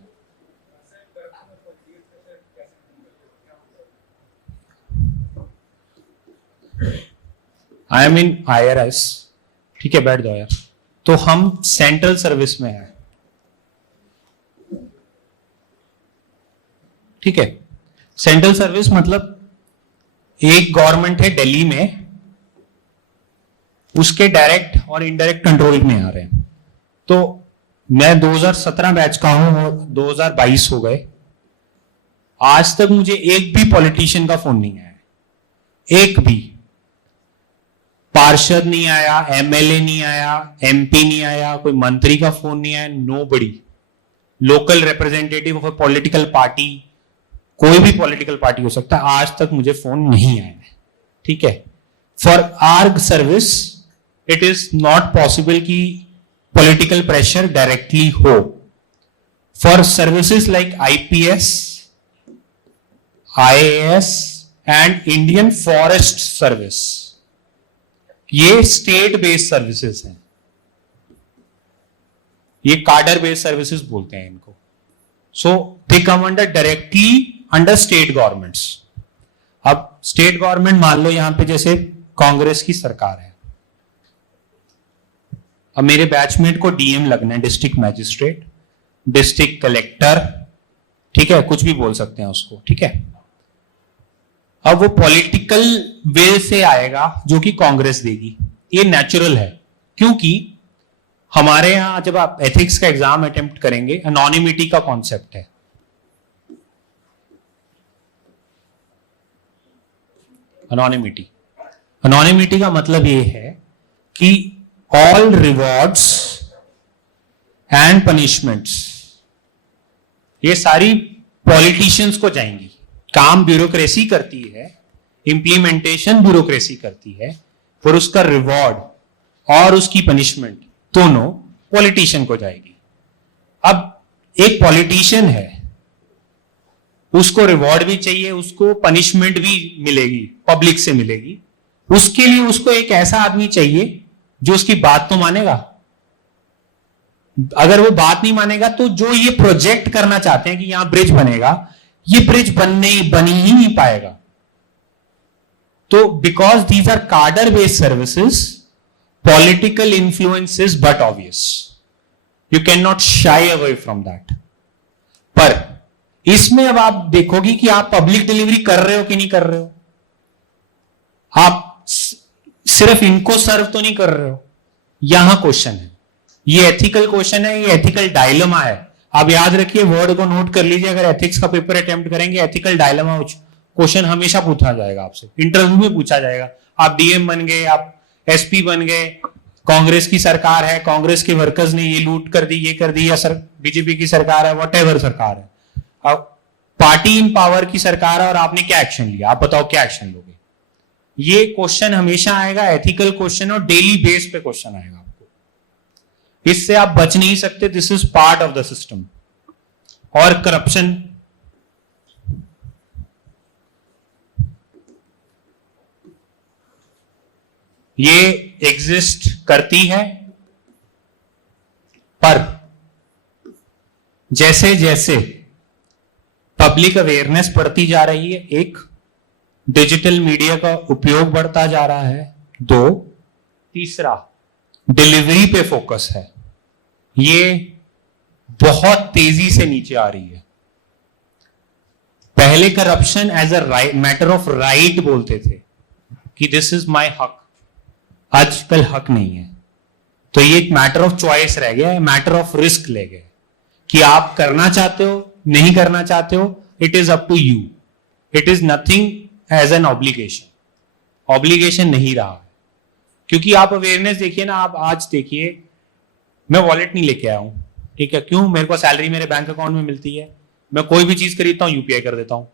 आई एम इन IRS, ठीक है, बैठ जाओ यार। तो हम सेंट्रल सर्विस में हैं, ठीक है। सेंट्रल सर्विस मतलब एक गवर्नमेंट है दिल्ली में, उसके डायरेक्ट और इनडायरेक्ट कंट्रोल में आ रहे हैं। तो मैं 2017 बैच का हूं और 2022 हो गए, आज तक मुझे एक भी पॉलिटिशियन का फोन नहीं आया, एक भी पार्षद नहीं आया, MLA नहीं आया, MP नहीं आया, कोई मंत्री का फोन नहीं आया, nobody. Local representative of a political party, कोई भी पॉलिटिकल पार्टी हो सकता है, आज तक मुझे फोन नहीं आया है, ठीक है। For our service it is not possible कि पॉलिटिकल प्रेशर डायरेक्टली हो। For services like IPS, IAS and Indian forest service, ये स्टेट बेस्ड सर्विसेज हैं, ये कार्डर बेस्ड सर्विसेज बोलते हैं इनको। So they come under directly under state governments. अब state government मान लो यहां पे जैसे कांग्रेस की सरकार है, अब मेरे बैचमेट को DM लगना है, डिस्ट्रिक्ट मैजिस्ट्रेट, डिस्ट्रिक्ट कलेक्टर, ठीक है, कुछ भी बोल सकते हैं उसको, ठीक है। अब वो पॉलिटिकल विल से आएगा जो कि कांग्रेस देगी, ये नेचुरल है, क्योंकि हमारे यहां जब आप एथिक्स का एग्जाम अटेम्प्ट करेंगे, एनोनिमिटी का कॉन्सेप्ट है। एनोनिमिटी का मतलब ये है कि ऑल रिवॉर्ड्स एंड पनिशमेंट्स ये सारी पॉलिटिशियंस को जाएंगी। काम ब्यूरोक्रेसी करती है, इंप्लीमेंटेशन ब्यूरोक्रेसी करती है, फिर उसका रिवॉर्ड और उसकी पनिशमेंट दोनों पॉलिटिशियन को जाएगी। अब एक पॉलिटिशियन है, उसको रिवॉर्ड भी चाहिए, उसको पनिशमेंट भी मिलेगी, पब्लिक से मिलेगी। उसके लिए उसको एक ऐसा आदमी चाहिए जो उसकी बात तो मानेगा। अगर वो बात नहीं मानेगा तो जो ये प्रोजेक्ट करना चाहते हैं कि यहां ब्रिज बनेगा, ये ब्रिज बन ही नहीं पाएगा। तो बिकॉज दीज आर कार्डर based services, political influence is but obvious, you can not shy away from that. पर इसमें अब आप देखोगे कि आप पब्लिक डिलीवरी कर रहे हो कि नहीं कर रहे हो। आप सिर्फ इनको सर्व तो नहीं कर रहे हो, यहां क्वेश्चन है, ये एथिकल क्वेश्चन है, ये एथिकल डायलेमा है। आप याद रखिए, वर्ड को नोट कर लीजिए, अगर एथिक्स का पेपर अटेम्प्ट करेंगे, एथिकल डायलेमा क्वेश्चन हमेशा पूछा जाएगा आपसे, इंटरव्यू में पूछा जाएगा। आप DM बन गए, आप SP बन गए, कांग्रेस की सरकार है, कांग्रेस के वर्कर्स ने ये लूट कर दी, ये कर दी, या BJP की सरकार है, व्हाटएवर सरकार है, अब पार्टी इन पावर की सरकार है और आपने क्या एक्शन लिया, आप बताओ क्या एक्शन लोगे। ये क्वेश्चन हमेशा आएगा, एथिकल क्वेश्चन, और डेली बेस पे क्वेश्चन आएगा आपको, इससे आप बच नहीं सकते। This is part of the system. और करप्शन, ये एग्जिस्ट करती है, पर जैसे जैसे पब्लिक अवेयरनेस बढ़ती जा रही है, एक डिजिटल मीडिया का उपयोग बढ़ता जा रहा है, 2 तीसरा डिलीवरी पे फोकस है, ये बहुत तेजी से नीचे आ रही है। पहले corruption as a matter of right बोलते थे कि दिस इज माय हक, आजकल हक नहीं है, तो ये एक मैटर ऑफ चॉइस रह गया है, मैटर ऑफ रिस्क ले गए कि आप करना चाहते हो, नहीं करना चाहते हो, it is up to you, it is nothing as an obligation. Obligation नहीं रहा है, क्योंकि आप अवेयरनेस देखिए ना, आप आज देखिए, मैं वॉलेट नहीं लेके आया हूं, ठीक है, क्यों, मेरे को सैलरी मेरे बैंक अकाउंट में मिलती है, मैं कोई भी चीज खरीदता हूं UPI कर देता हूं।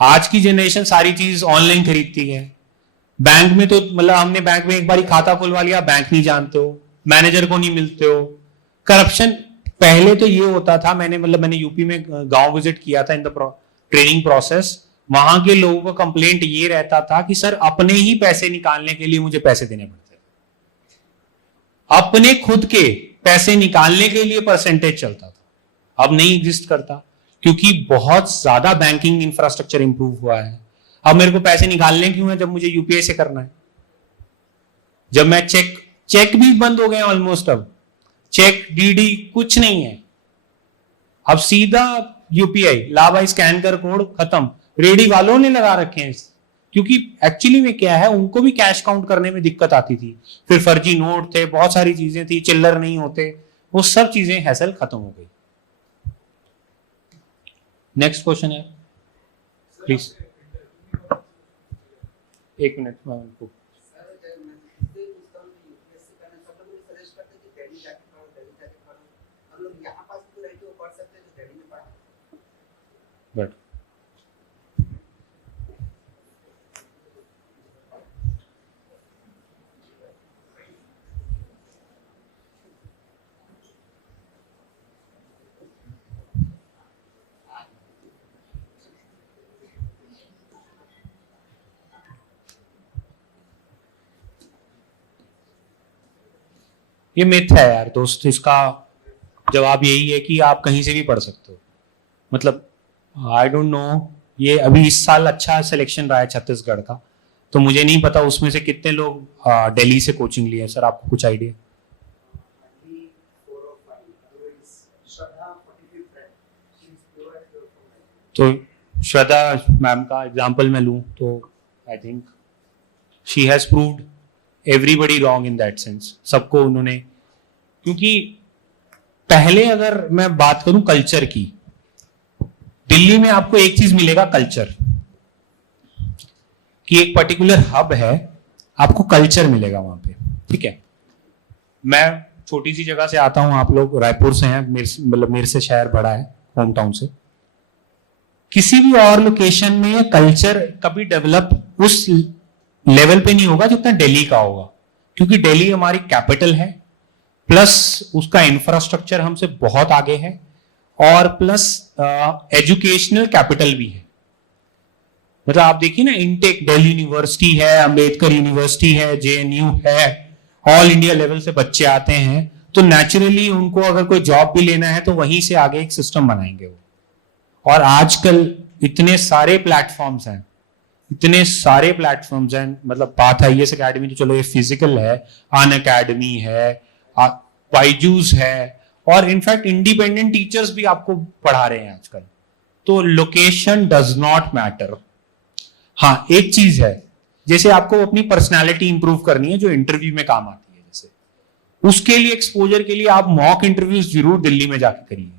आज की जनरेशन सारी चीज ऑनलाइन खरीदती है। बैंक में तो मतलब हमने बैंक में एक बार खाता खुलवा लिया, बैंक नहीं जानते हो, मैनेजर को नहीं मिलते हो। करप्शन पहले तो ये होता था, मैंने यूपी में गांव विजिट किया था इन द ट्रेनिंग प्रोसेस, वहां के लोगों का कंप्लेंट ये रहता था कि सर अपने ही पैसे निकालने के लिए मुझे पैसे देने पड़ते, अपने खुद के पैसे निकालने के लिए परसेंटेज चलता था, अब नहीं एग्जिस्ट करता, क्योंकि बहुत ज्यादा बैंकिंग इंफ्रास्ट्रक्चर इंप्रूव हुआ है। अब मेरे को पैसे निकालने क्यों है जब मुझे यूपीआई से करना है? जब मैं चेक भी बंद हो गए ऑलमोस्ट, अब चेक डीडी कुछ नहीं है, अब सीधा यूपीआई, ला भाई स्कैन कर कोड, खत्म। रेडी वालों ने लगा रखे हैं, क्योंकि एक्चुअली में क्या है, उनको भी कैश काउंट करने में दिक्कत आती थी, फिर फर्जी नोट थे, बहुत सारी चीजें थी, चिल्लर नहीं होते, वो सब चीजें हैसल खत्म हो गई। नेक्स्ट क्वेश्चन है प्लीज। एक मिनट मैं उनको बट ये मिथ है यार दोस्त, इसका जवाब यही है कि आप कहीं से भी पढ़ सकते हो। मतलब आई डोंट नो, ये अभी इस साल अच्छा सिलेक्शन रहा है छत्तीसगढ़ का, तो मुझे नहीं पता उसमें से कितने लोग दिल्ली से कोचिंग लिए। सर आपको कुछ आइडिया? तो श्रद्धा मैम का एग्जाम्पल मैं लूं तो I think she has proved everybody wrong in that sense. सबको उन्होंने, क्योंकि पहले अगर मैं बात करूं कल्चर की, दिल्ली में आपको एक चीज मिलेगा, कल्चर कि एक पर्टिकुलर हब है, आपको कल्चर मिलेगा वहां पे, ठीक है। मैं छोटी सी जगह से आता हूं, आप लोग रायपुर से हैं, मतलब मेरे से शहर बड़ा है, होम टाउन से। किसी भी और लोकेशन में कल्चर कभी डेवलप उस लेवल पे नहीं होगा जितना दिल्ली का होगा, क्योंकि दिल्ली हमारी कैपिटल है, प्लस उसका इंफ्रास्ट्रक्चर हमसे बहुत आगे है, और प्लस एजुकेशनल कैपिटल भी है। मतलब आप देखिए ना, इनटेक दिल्ली यूनिवर्सिटी है, अंबेडकर यूनिवर्सिटी है, जेएनयू है, ऑल इंडिया लेवल से बच्चे आते हैं, तो नेचुरली उनको अगर कोई जॉब भी लेना है तो वहीं से आगे एक सिस्टम बनाएंगे वो। और आजकल इतने सारे प्लेटफॉर्म्स हैं, इतने सारे प्लेटफॉर्म्स हैं, मतलब बात है IAS अकेडमी तो चलो ये फिजिकल है, अन अकेडमी है, बाइजूस है, और इनफैक्ट इंडिपेंडेंट टीचर्स भी आपको पढ़ा रहे हैं आजकल। तो लोकेशन डज नॉट मैटर। हाँ, एक चीज है, जैसे आपको अपनी पर्सनालिटी इंप्रूव करनी है जो इंटरव्यू में काम आती है, जैसे उसके लिए एक्सपोजर के लिए आप मॉक इंटरव्यूज जरूर दिल्ली में जाके करिए,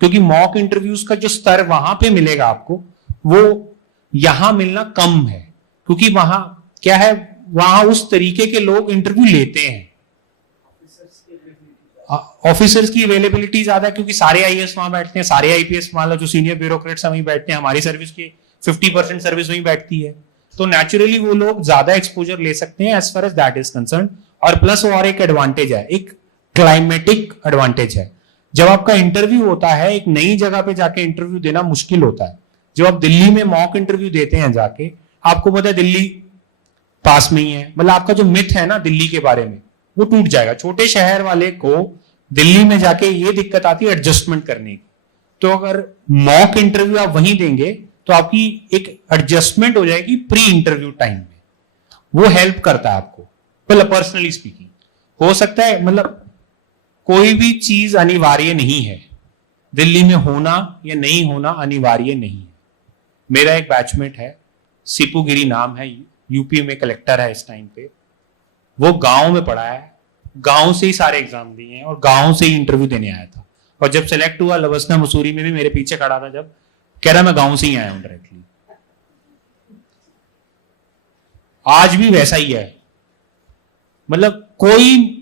क्योंकि मॉक इंटरव्यूज का जो स्तर वहां पे मिलेगा आपको, वो यहां मिलना कम है, क्योंकि वहां क्या है, वहां उस तरीके के लोग इंटरव्यू लेते हैं। ऑफिसर्स की अवेलेबिलिटी ज्यादा है, क्योंकि सारे IAS वहां बैठते हैं, सारे IPS मान लो जो सीनियर ब्यूरोक्रेट्स वहीं बैठते हैं, हमारी सर्विस की 50% सर्विस वहीं बैठती है, तो नेचुरली वो लोग ज्यादा एक्सपोजर ले सकते हैं as far as that is concern. और प्लस और एक एडवांटेज है, एक क्लाइमेटिक एडवांटेज है। जब आपका इंटरव्यू होता है, एक नई जगह पे जाके इंटरव्यू देना मुश्किल होता है। जब आप दिल्ली में मॉक इंटरव्यू देते हैं जाके, आपको पता है दिल्ली पास में ही है, मतलब आपका जो मिथ है ना दिल्ली के बारे में वो टूट जाएगा। छोटे शहर वाले को दिल्ली में जाके ये दिक्कत आती है एडजस्टमेंट करने की, तो अगर मॉक इंटरव्यू आप वहीं देंगे तो आपकी एक एडजस्टमेंट हो जाएगी प्री इंटरव्यू टाइम में, वो हेल्प करता है आपको। मतलब पर्सनली स्पीकिंग, हो सकता है, मतलब कोई भी चीज अनिवार्य नहीं है, दिल्ली में होना या नहीं होना अनिवार्य नहीं है। मेरा एक बैचमेट है, सिपू गिरी नाम है, यूपी में कलेक्टर है इस टाइम पे, वो गांव में पढ़ा है, गांव से ही सारे एग्जाम दिए हैं और गांव से ही इंटरव्यू देने आया था। और जब सेलेक्ट हुआ लवसना मसूरी में भी मेरे पीछे खड़ा था, जब कह रहा मैं गांव से ही आया हूं डायरेक्टली। आज भी वैसा ही है, मतलब कोई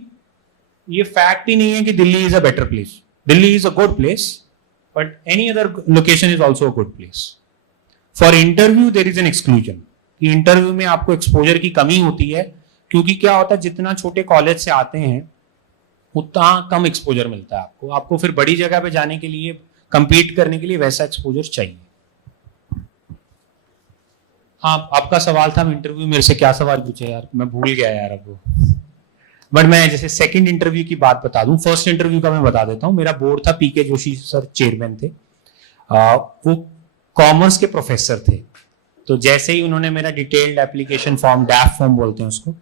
ये फैक्ट ही नहीं है कि Delhi is a better place. Delhi is a good place, but any other location is also a good place. For interview there is an exclusion, interview में आपको एक्सपोजर की कमी होती है, क्योंकि क्या होता है, जितना छोटे कॉलेज से आते हैं उतना कम एक्सपोजर मिलता है आपको। आपको फिर बड़ी जगह पे जाने के लिए, कंपीट करने के लिए वैसा एक्सपोजर चाहिए। हाँ, आपका सवाल था इंटरव्यू, मेरे से क्या सवाल पूछे यार, मैं भूल गया यार अब वो। बट मैं जैसे सेकंड इंटरव्यू की बात बता दूं, फर्स्ट इंटरव्यू का मैं बता देता हूं। मेरा बोर्ड था, पीके जोशी सर चेयरमैन थे, वो कॉमर्स के प्रोफेसर थे। तो जैसे ही उन्होंने मेरा डिटेल्ड एप्लीकेशन फॉर्म, डैफ फॉर्म बोलते हैं उसको,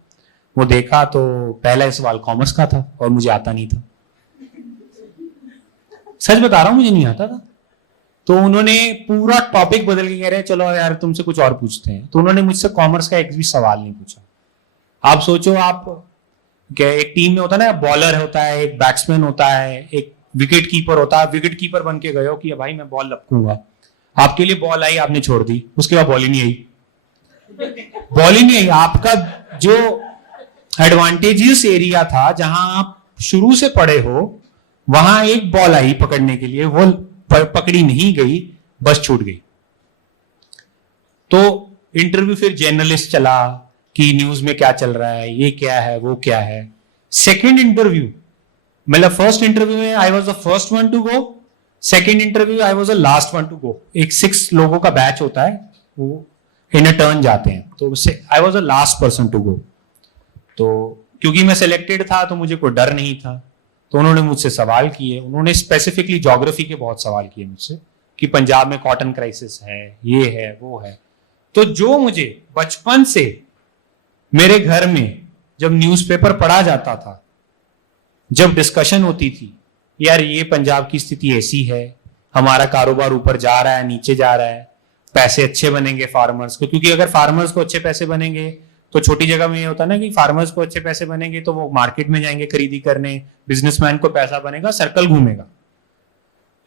वो देखा तो पहला सवाल कॉमर्स का था और मुझे आता नहीं था। सच बता रहा हूं, मुझे नहीं आता था। तो उन्होंने पूरा टॉपिक बदल के कह रहे हैं चलो यार तुमसे कुछ और पूछते हैं। तो उन्होंने मुझसे कॉमर्स का एक भी सवाल नहीं पूछा। आप सोचो, आप क्या, एक टीम में होता है ना, बॉलर होता है, एक बैट्समैन होता है, एक विकेट कीपर होता है। विकेट कीपर बन के गए हो कि भाई मैं बॉल लपकूंगा, आपके लिए बॉल आई, आपने छोड़ दी, उसके बाद बॉल ही नहीं आई, बॉल ही नहीं आई। आपका जो एडवांटेजियस एरिया था, जहां आप शुरू से पड़े हो, वहां एक बॉल आई पकड़ने के लिए, वो पकड़ी नहीं गई, बस छूट गई। तो इंटरव्यू फिर जर्नलिस्ट चला कि न्यूज में क्या चल रहा है, ये क्या है, वो क्या है। सेकंड इंटरव्यू, मतलब फर्स्ट इंटरव्यू में I was the first one to go, second interview I was the last one to go. एक 6 लोगों का बैच होता है, वो इन अ टर्न जाते हैं, तो I was the last person to go. तो क्योंकि मैं सिलेक्टेड था तो मुझे कोई डर नहीं था। तो उन्होंने मुझसे सवाल किए, उन्होंने स्पेसिफिकली ज्योग्राफी के बहुत सवाल किए मुझसे कि पंजाब में कॉटन क्राइसिस है, ये है, वो है। तो जो मुझे बचपन से मेरे घर में जब न्यूज़पेपर पढ़ा जाता था, जब डिस्कशन होती थी, यार ये पंजाब की स्थिति ऐसी है, हमारा कारोबार ऊपर जा रहा है, नीचे जा रहा है, पैसे अच्छे बनेंगे फार्मर्स को, क्योंकि अगर फार्मर्स को अच्छे पैसे बनेंगे तो छोटी जगह में ये होता है ना कि फार्मर्स को अच्छे पैसे बनेंगे तो वो मार्केट में जाएंगे खरीदी करने, बिजनेसमैन को पैसा बनेगा, सर्कल घूमेगा।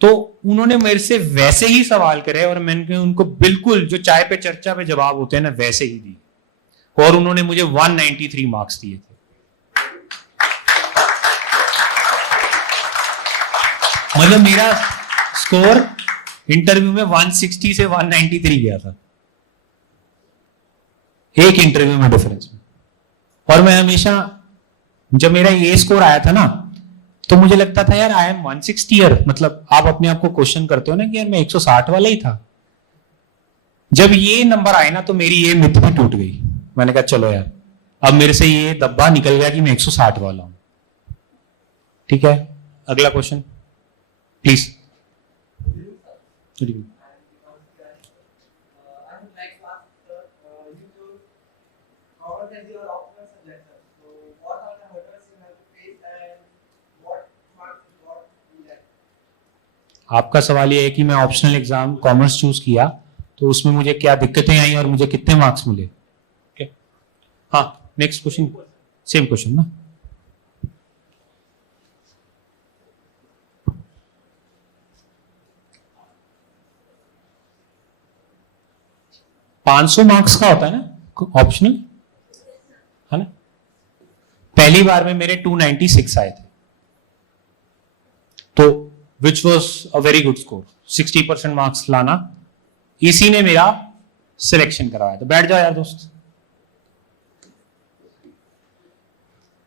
तो उन्होंने मेरे से वैसे ही सवाल करे और मैंने उनको बिल्कुल जो चाय पे चर्चा पे जवाब होते हैं ना, वैसे ही दी, और उन्होंने मुझे 193 मार्क्स दिए थे। मतलब मेरा स्कोर इंटरव्यू में 160 से 193 गया था, एक इंटरव्यू में डिफरेंस में। और मैं हमेशा, जब मेरा ये स्कोर आया था ना, तो मुझे लगता था यार आई एम 160 ईयर, मतलब आप अपने आप को क्वेश्चन करते हो ना कि यार मैं 160 वाला ही था। जब ये नंबर आए ना तो मेरी ये मिथ भी टूट गई। मैंने कहा चलो यार, अब मेरे से ये दब्बा निकल गया कि मैं 160 वाला हूं। ठीक है, अगला क्वेश्चन प्लीज। आपका सवाल ये है कि मैं ऑप्शनल एग्जाम कॉमर्स चूज किया तो उसमें मुझे क्या दिक्कतें आई और मुझे कितने मार्क्स मिले। okay? हाँ, नेक्स्ट क्वेश्चन, सेम क्वेश्चन ना। $500 मार्क्स का होता है ना ऑप्शनल, है ना। पहली बार में मेरे 296 आए थे, तो which was a very good score. 60% marks लाना, इसी ने मेरा सिलेक्शन करवाया था। बैठ जाओ यार दोस्त।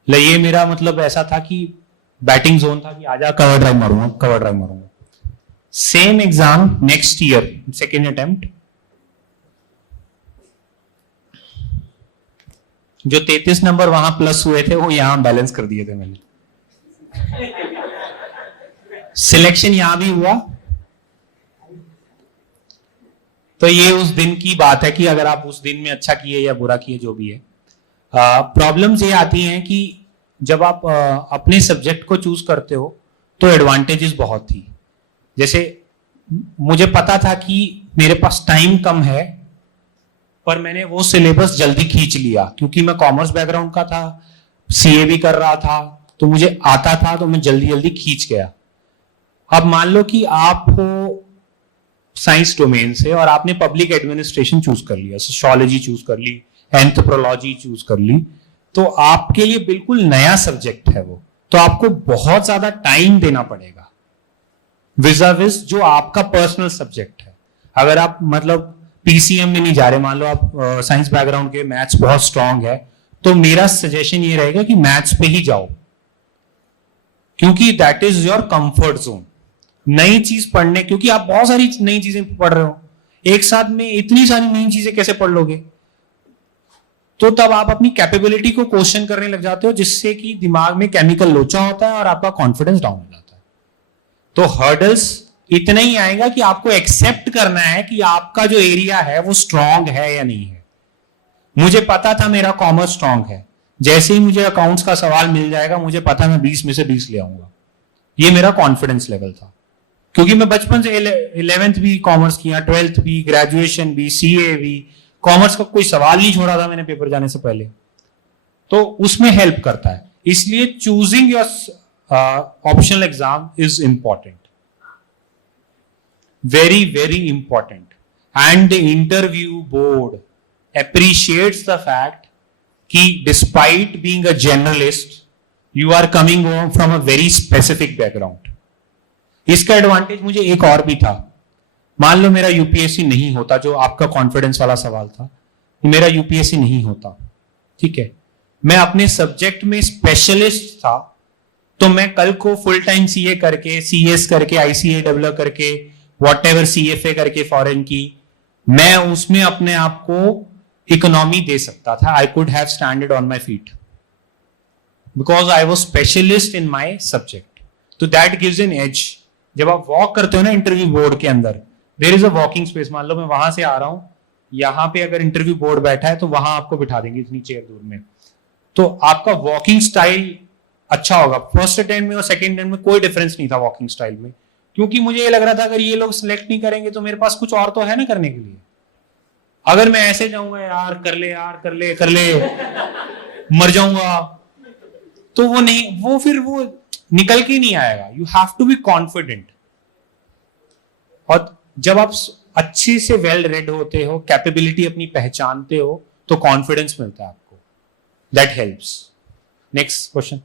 ये मेरा मतलब ऐसा था कि बैटिंग जोन था कि आजा कवर ड्राइव मारूंगा, कवर ड्राइव मारूंगा। Same exam next year, second attempt, जो 33 नंबर वहां प्लस हुए थे वो यहां बैलेंस कर दिए थे मैंने। सिलेक्शन यहां भी हुआ। तो ये उस दिन की बात है कि अगर आप उस दिन में अच्छा किए या बुरा किए, जो भी है। प्रॉब्लम्स ये आती हैं कि जब आप अपने सब्जेक्ट को चूज करते हो तो एडवांटेजेस बहुत थी। जैसे मुझे पता था कि मेरे पास टाइम कम है, पर मैंने वो सिलेबस जल्दी खींच लिया क्योंकि मैं कॉमर्स बैकग्राउंड का था, सीए भी कर रहा था, तो मुझे आता था, तो मैं जल्दी जल्दी खींच गया। अब मान लो कि आप हो साइंस डोमेन से और आपने पब्लिक एडमिनिस्ट्रेशन चूज कर लिया, सोशियोलॉजी चूज कर ली, एंथ्रोपोलॉजी चूज कर ली, तो आपके लिए बिल्कुल नया सब्जेक्ट है वो, तो आपको बहुत ज्यादा टाइम देना पड़ेगा विज़ाविज़ जो आपका पर्सनल सब्जेक्ट है। अगर आप मतलब पीसीएम में नहीं जा रहे, मान लो आप साइंस बैकग्राउंड के, मैथ्स बहुत स्ट्रांग है, तो मेरा सजेशन ये रहेगा कि मैथ्स पे ही जाओ, क्योंकि that is your comfort zone. नई चीज पढ़ने, क्योंकि आप बहुत सारी नई चीजें पढ़ रहे हो, एक साथ में इतनी सारी नई चीजें कैसे पढ़ लोगे। तो तब आप अपनी कैपेबिलिटी को क्वेश्चन करने लग जाते हो, जिससे कि दिमाग में केमिकल लोचा होता है और आपका कॉन्फिडेंस डाउन हो जाता है। तो हर्डल्स इतना ही आएगा कि आपको एक्सेप्ट करना है कि आपका जो एरिया है वो स्ट्रांग है या नहीं है। मुझे पता था मेरा कॉमर्स स्ट्रांग है, जैसे ही मुझे अकाउंट्स का सवाल मिल जाएगा मुझे पता मैं 20 में से 20 ले आऊंगा। ये मेरा कॉन्फिडेंस लेवल था, क्योंकि मैं बचपन से 11th भी कॉमर्स किया, 12th भी, ग्रेजुएशन भी, सीए भी, कॉमर्स का कोई सवाल नहीं छोड़ा था मैंने पेपर जाने से पहले। तो उसमें हेल्प करता है। इसलिए choosing your optional exam is important, very very important. And the interview board appreciates the fact कि despite being a generalist you are coming from a very specific background। इसका एडवांटेज मुझे एक और भी था। मान लो मेरा यूपीएससी नहीं होता, जो आपका कॉन्फिडेंस वाला सवाल था, मेरा यूपीएससी नहीं होता, ठीक है, मैं अपने सब्जेक्ट में स्पेशलिस्ट था, तो मैं कल को फुल टाइम सीए करके, सीएस करके, आईसीए डेवलप करके, व्हाटएवर सीएफए करके फॉरेन की, मैं उसमें अपने आप को इकोनॉमी दे सकता था। I could have स्टैंडेड on my feet because I was specialist in my subject. तो दैट गिव्स एन एज। जब आप वॉक करते हो ना इंटरव्यू बोर्ड के अंदर, there is a walking space. मान लो मैं वहां से आ रहा हूं, यहां पे अगर इंटरव्यू बोर्ड बैठा है तो वहां आपको बिठा देंगे इतनी चेयर दूर में, तो आपका वॉकिंग स्टाइल अच्छा होगा। फर्स्ट अटेम्प्ट में और सेकेंड अटेम्प्ट में कोई डिफरेंस नहीं था वॉकिंग स्टाइल में, क्योंकि मुझे ये लग रहा था अगर ये लोग सिलेक्ट नहीं करेंगे तो मेरे पास कुछ और तो है ना करने के लिए। अगर मैं ऐसे जाऊंगा, यार कर ले मर जाऊंगा, तो वो नहीं, वो फिर वो निकल के नहीं आएगा। You have to be confident. और जब आप अच्छे से वेल रेड होते हो, कैपेबिलिटी अपनी पहचानते हो, तो कॉन्फिडेंस मिलता है आपको। That helps. Next question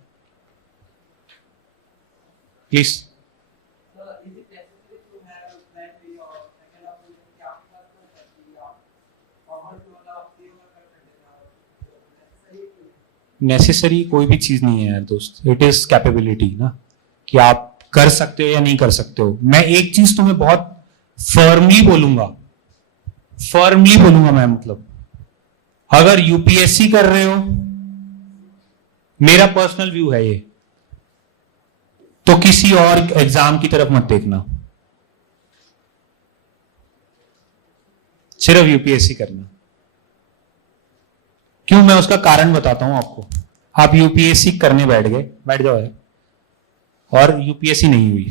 please. Necessary कोई भी चीज नहीं है यार दोस्त, इट इज कैपेबिलिटी ना, कि आप कर सकते हो या नहीं कर सकते हो। मैं एक चीज तुम्हें बहुत फर्मली बोलूंगा मैं, मतलब अगर यूपीएससी कर रहे हो, मेरा पर्सनल व्यू है ये, तो किसी और एग्जाम की तरफ मत देखना, सिर्फ यूपीएससी करना। क्यों, मैं उसका कारण बताता हूं आपको। आप यूपीएससी करने बैठ जाओ है, और यूपीएससी नहीं हुई,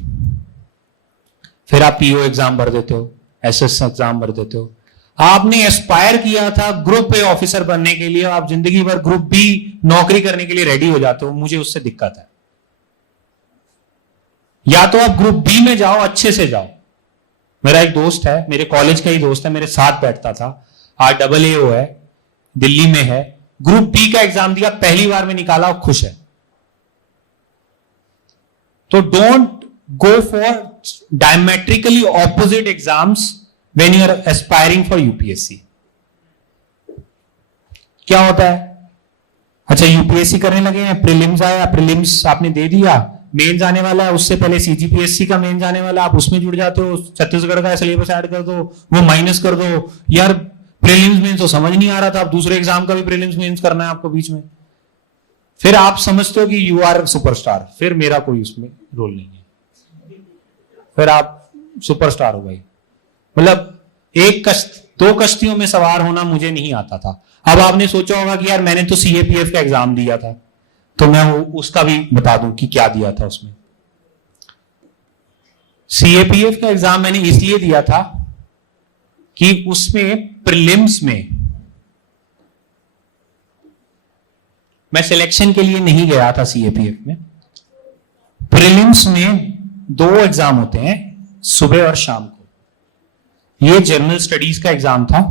फिर आप पीओ एग्जाम भर देते हो, एसएस एग्जाम भर देते हो। आपने एस्पायर किया था ग्रुप ए ऑफिसर बनने के लिए, आप जिंदगी भर ग्रुप बी नौकरी करने के लिए रेडी हो जाते हो। मुझे उससे दिक्कत है। या तो आप ग्रुप बी में जाओ, अच्छे से जाओ। मेरा एक दोस्त है, मेरे कॉलेज का ही दोस्त है, मेरे साथ बैठता था, RAAO है, दिल्ली में है, ग्रुप बी का एग्जाम दिया, पहली बार में निकाला और खुश है। तो don't go for diametrically opposite exams when you are aspiring for UPSC. क्या होता है, अच्छा यूपीएससी करने लगे हैं, प्रीलिम्स आया, प्रीलिम्स आपने दे दिया, मेंस आने वाला है, उससे पहले सीजीपीएससी का मेंस आने वाला, आप उसमें जुड़ जाते हो, छत्तीसगढ़ का सिलेबस ऐड कर दो, वो माइनस कर दो, यार प्रीलिम्स मेंस तो समझ नहीं आ रहा था, अब दूसरे एग्जाम का भी प्रीलिम्स मेंस करना है आपको बीच में। फिर आप समझते हो कि यू आर सुपरस्टार, फिर मेरा कोई उसमें रोल नहीं है, फिर आप सुपरस्टार हो भाई। मतलब दो कश्तियों में सवार होना मुझे नहीं आता था। अब आपने सोचा होगा कि यार मैंने तो सीएपीएफ का एग्जाम दिया था, तो मैं उसका भी बता दूं कि क्या दिया था उसमें। सीएपीएफ का एग्जाम मैंने इसलिए दिया था कि उसमें प्रीलिम्स में मैं सिलेक्शन के लिए नहीं गया था। सीएपीएफ में प्रीलिम्स में 2 एग्जाम होते हैं, सुबह और शाम को। ये जनरल स्टडीज का एग्जाम था।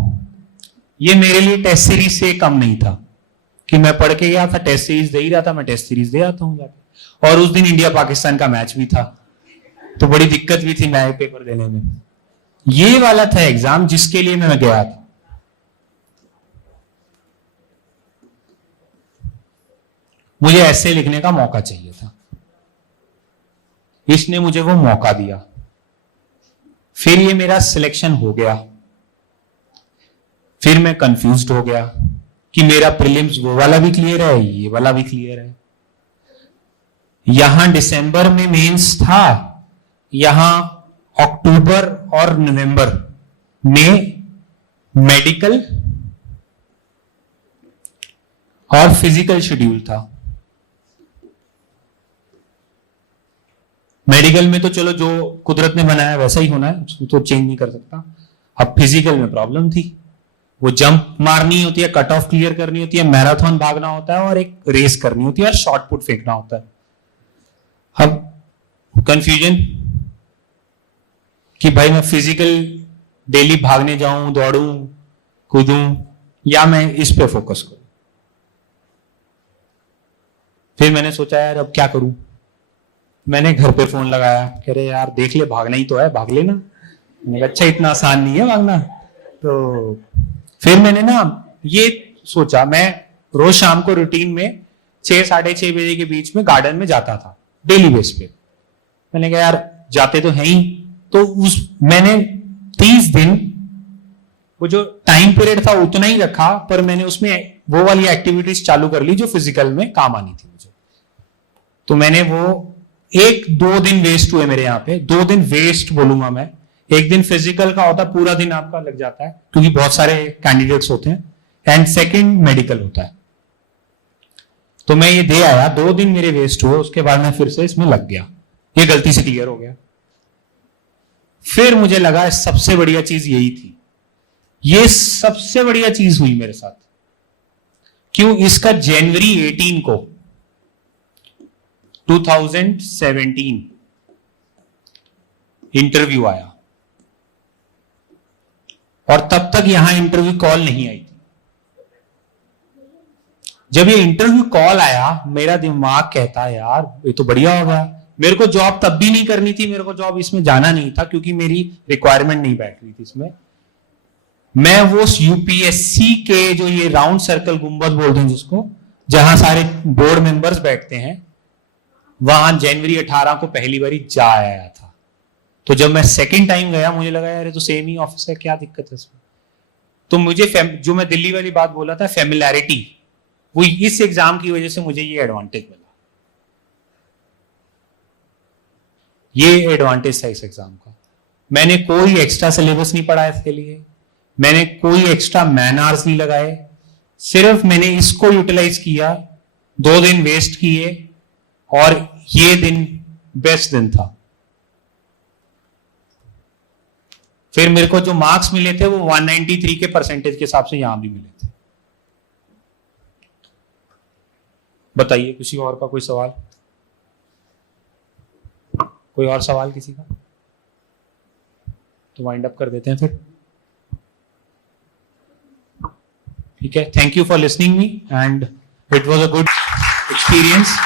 ये मेरे लिए टेस्ट सीरीज से कम नहीं था कि मैं पढ़ के गया था, टेस्ट सीरीज दे ही रहा था, मैं टेस्ट सीरीज दे आता हूं जाके। और उस दिन इंडिया पाकिस्तान का मैच भी था, तो बड़ी दिक्कत भी थी नए पेपर देने में। ये वाला था एग्जाम जिसके लिए मैं गया था। मुझे ऐसे लिखने का मौका चाहिए था, इसने मुझे वो मौका दिया। फिर ये मेरा सिलेक्शन हो गया, फिर मैं कंफ्यूज्ड हो गया, कि मेरा प्रीलिम्स वो वाला भी क्लियर है, ये वाला भी क्लियर है। यहां दिसंबर में मेंस था, यहां अक्टूबर और नवंबर में मेडिकल और फिजिकल शेड्यूल था। मेडिकल में तो चलो जो कुदरत ने बनाया वैसा ही होना है, उसको तो चेंज नहीं कर सकता। अब फिजिकल में प्रॉब्लम थी, वो जंप मारनी होती है, कट ऑफ क्लियर करनी होती है, मैराथन भागना होता है और एक रेस करनी होती है और शॉर्ट पुट फेंकना होता है। अब कंफ्यूजन कि भाई मैं फिजिकल डेली भागने जाऊं, दौड़ूं, कूदूं, या मैं इस पे फोकस करूं। फिर मैंने सोचा यार अब क्या करूं। मैंने घर पे फोन लगाया, कह रहे यार देख ले, भागना ही तो है, भाग लेना। मैंने कहा अच्छा इतना आसान नहीं है भागना। तो फिर मैंने ना ये सोचा, मैं रोज शाम को रूटीन में 6 साढ़े 6 बजे के बीच में गार्डन में जाता था डेली बेस पे। मैंने कहा यार जाते तो हैं ही, तो मैंने 30 दिन वो जो टाइम पीरियड था उतना ही रखा, पर मैंने उसमें वो वाली एक्टिविटीज चालू कर ली जो फिजिकल में काम आनी थी मुझे। तो मैंने वो 1-2 दिन वेस्ट हुए मेरे यहाँ पे, 2 दिन वेस्ट बोलूंगा मैं। एक दिन फिजिकल का होता, पूरा दिन आपका लग जाता है क्योंकि बहुत सारे कैंडिडेट्स होते हैं, एंड सेकंड मेडिकल होता है। तो मैं ये दे आया, 2 दिन मेरे वेस्ट हुए, उसके बाद मैं फिर से इसमें लग गया, ये गलती से क्लियर हो गया। फिर मुझे लगा सबसे बढ़िया चीज यही थी, ये सबसे बढ़िया चीज हुई मेरे साथ। क्यों? इसका जनवरी 18 को 2017 इंटरव्यू आया और तब तक यहां इंटरव्यू कॉल नहीं आई थी। जब ये इंटरव्यू कॉल आया, मेरा दिमाग कहता है यार ये तो बढ़िया होगा। मेरे को जॉब तब भी नहीं करनी थी, मेरे को जॉब इसमें जाना नहीं था क्योंकि मेरी रिक्वायरमेंट नहीं बैठ रही थी इसमें। मैं वो यूपीएससी के जो ये राउंड सर्कल गुंबद बोलते हैं जिसको, जहां सारे बोर्ड मेंबर्स बैठते हैं, वहां जनवरी 18 को पहली बारी जा आया था। तो जब मैं सेकंड टाइम गया, मुझे लगा यार ये तो सेम ही ऑफिस है, क्या दिक्कत है इसमें। तो मुझे जो मैं दिल्ली वाली बात बोला था, फेमिलैरिटी, वो इस एग्जाम की वजह से मुझे ये एडवांटेज मिला। ये एडवांटेज था इस एग्जाम का। मैंने कोई एक्स्ट्रा सिलेबस नहीं पढ़ा इसके लिए, मैंने कोई एक्स्ट्रा मैन आवर्स नहीं लगाए, सिर्फ मैंने इसको यूटिलाइज किया, 2 दिन वेस्ट किए और ये दिन बेस्ट दिन था। फिर मेरे को जो मार्क्स मिले थे वो 193 के परसेंटेज के हिसाब से यहां भी मिले थे। बताइए किसी और का कोई सवाल? कोई और सवाल किसी का? तो वाइंड अप कर देते हैं फिर। ठीक है, thank you for listening me and it was a good experience.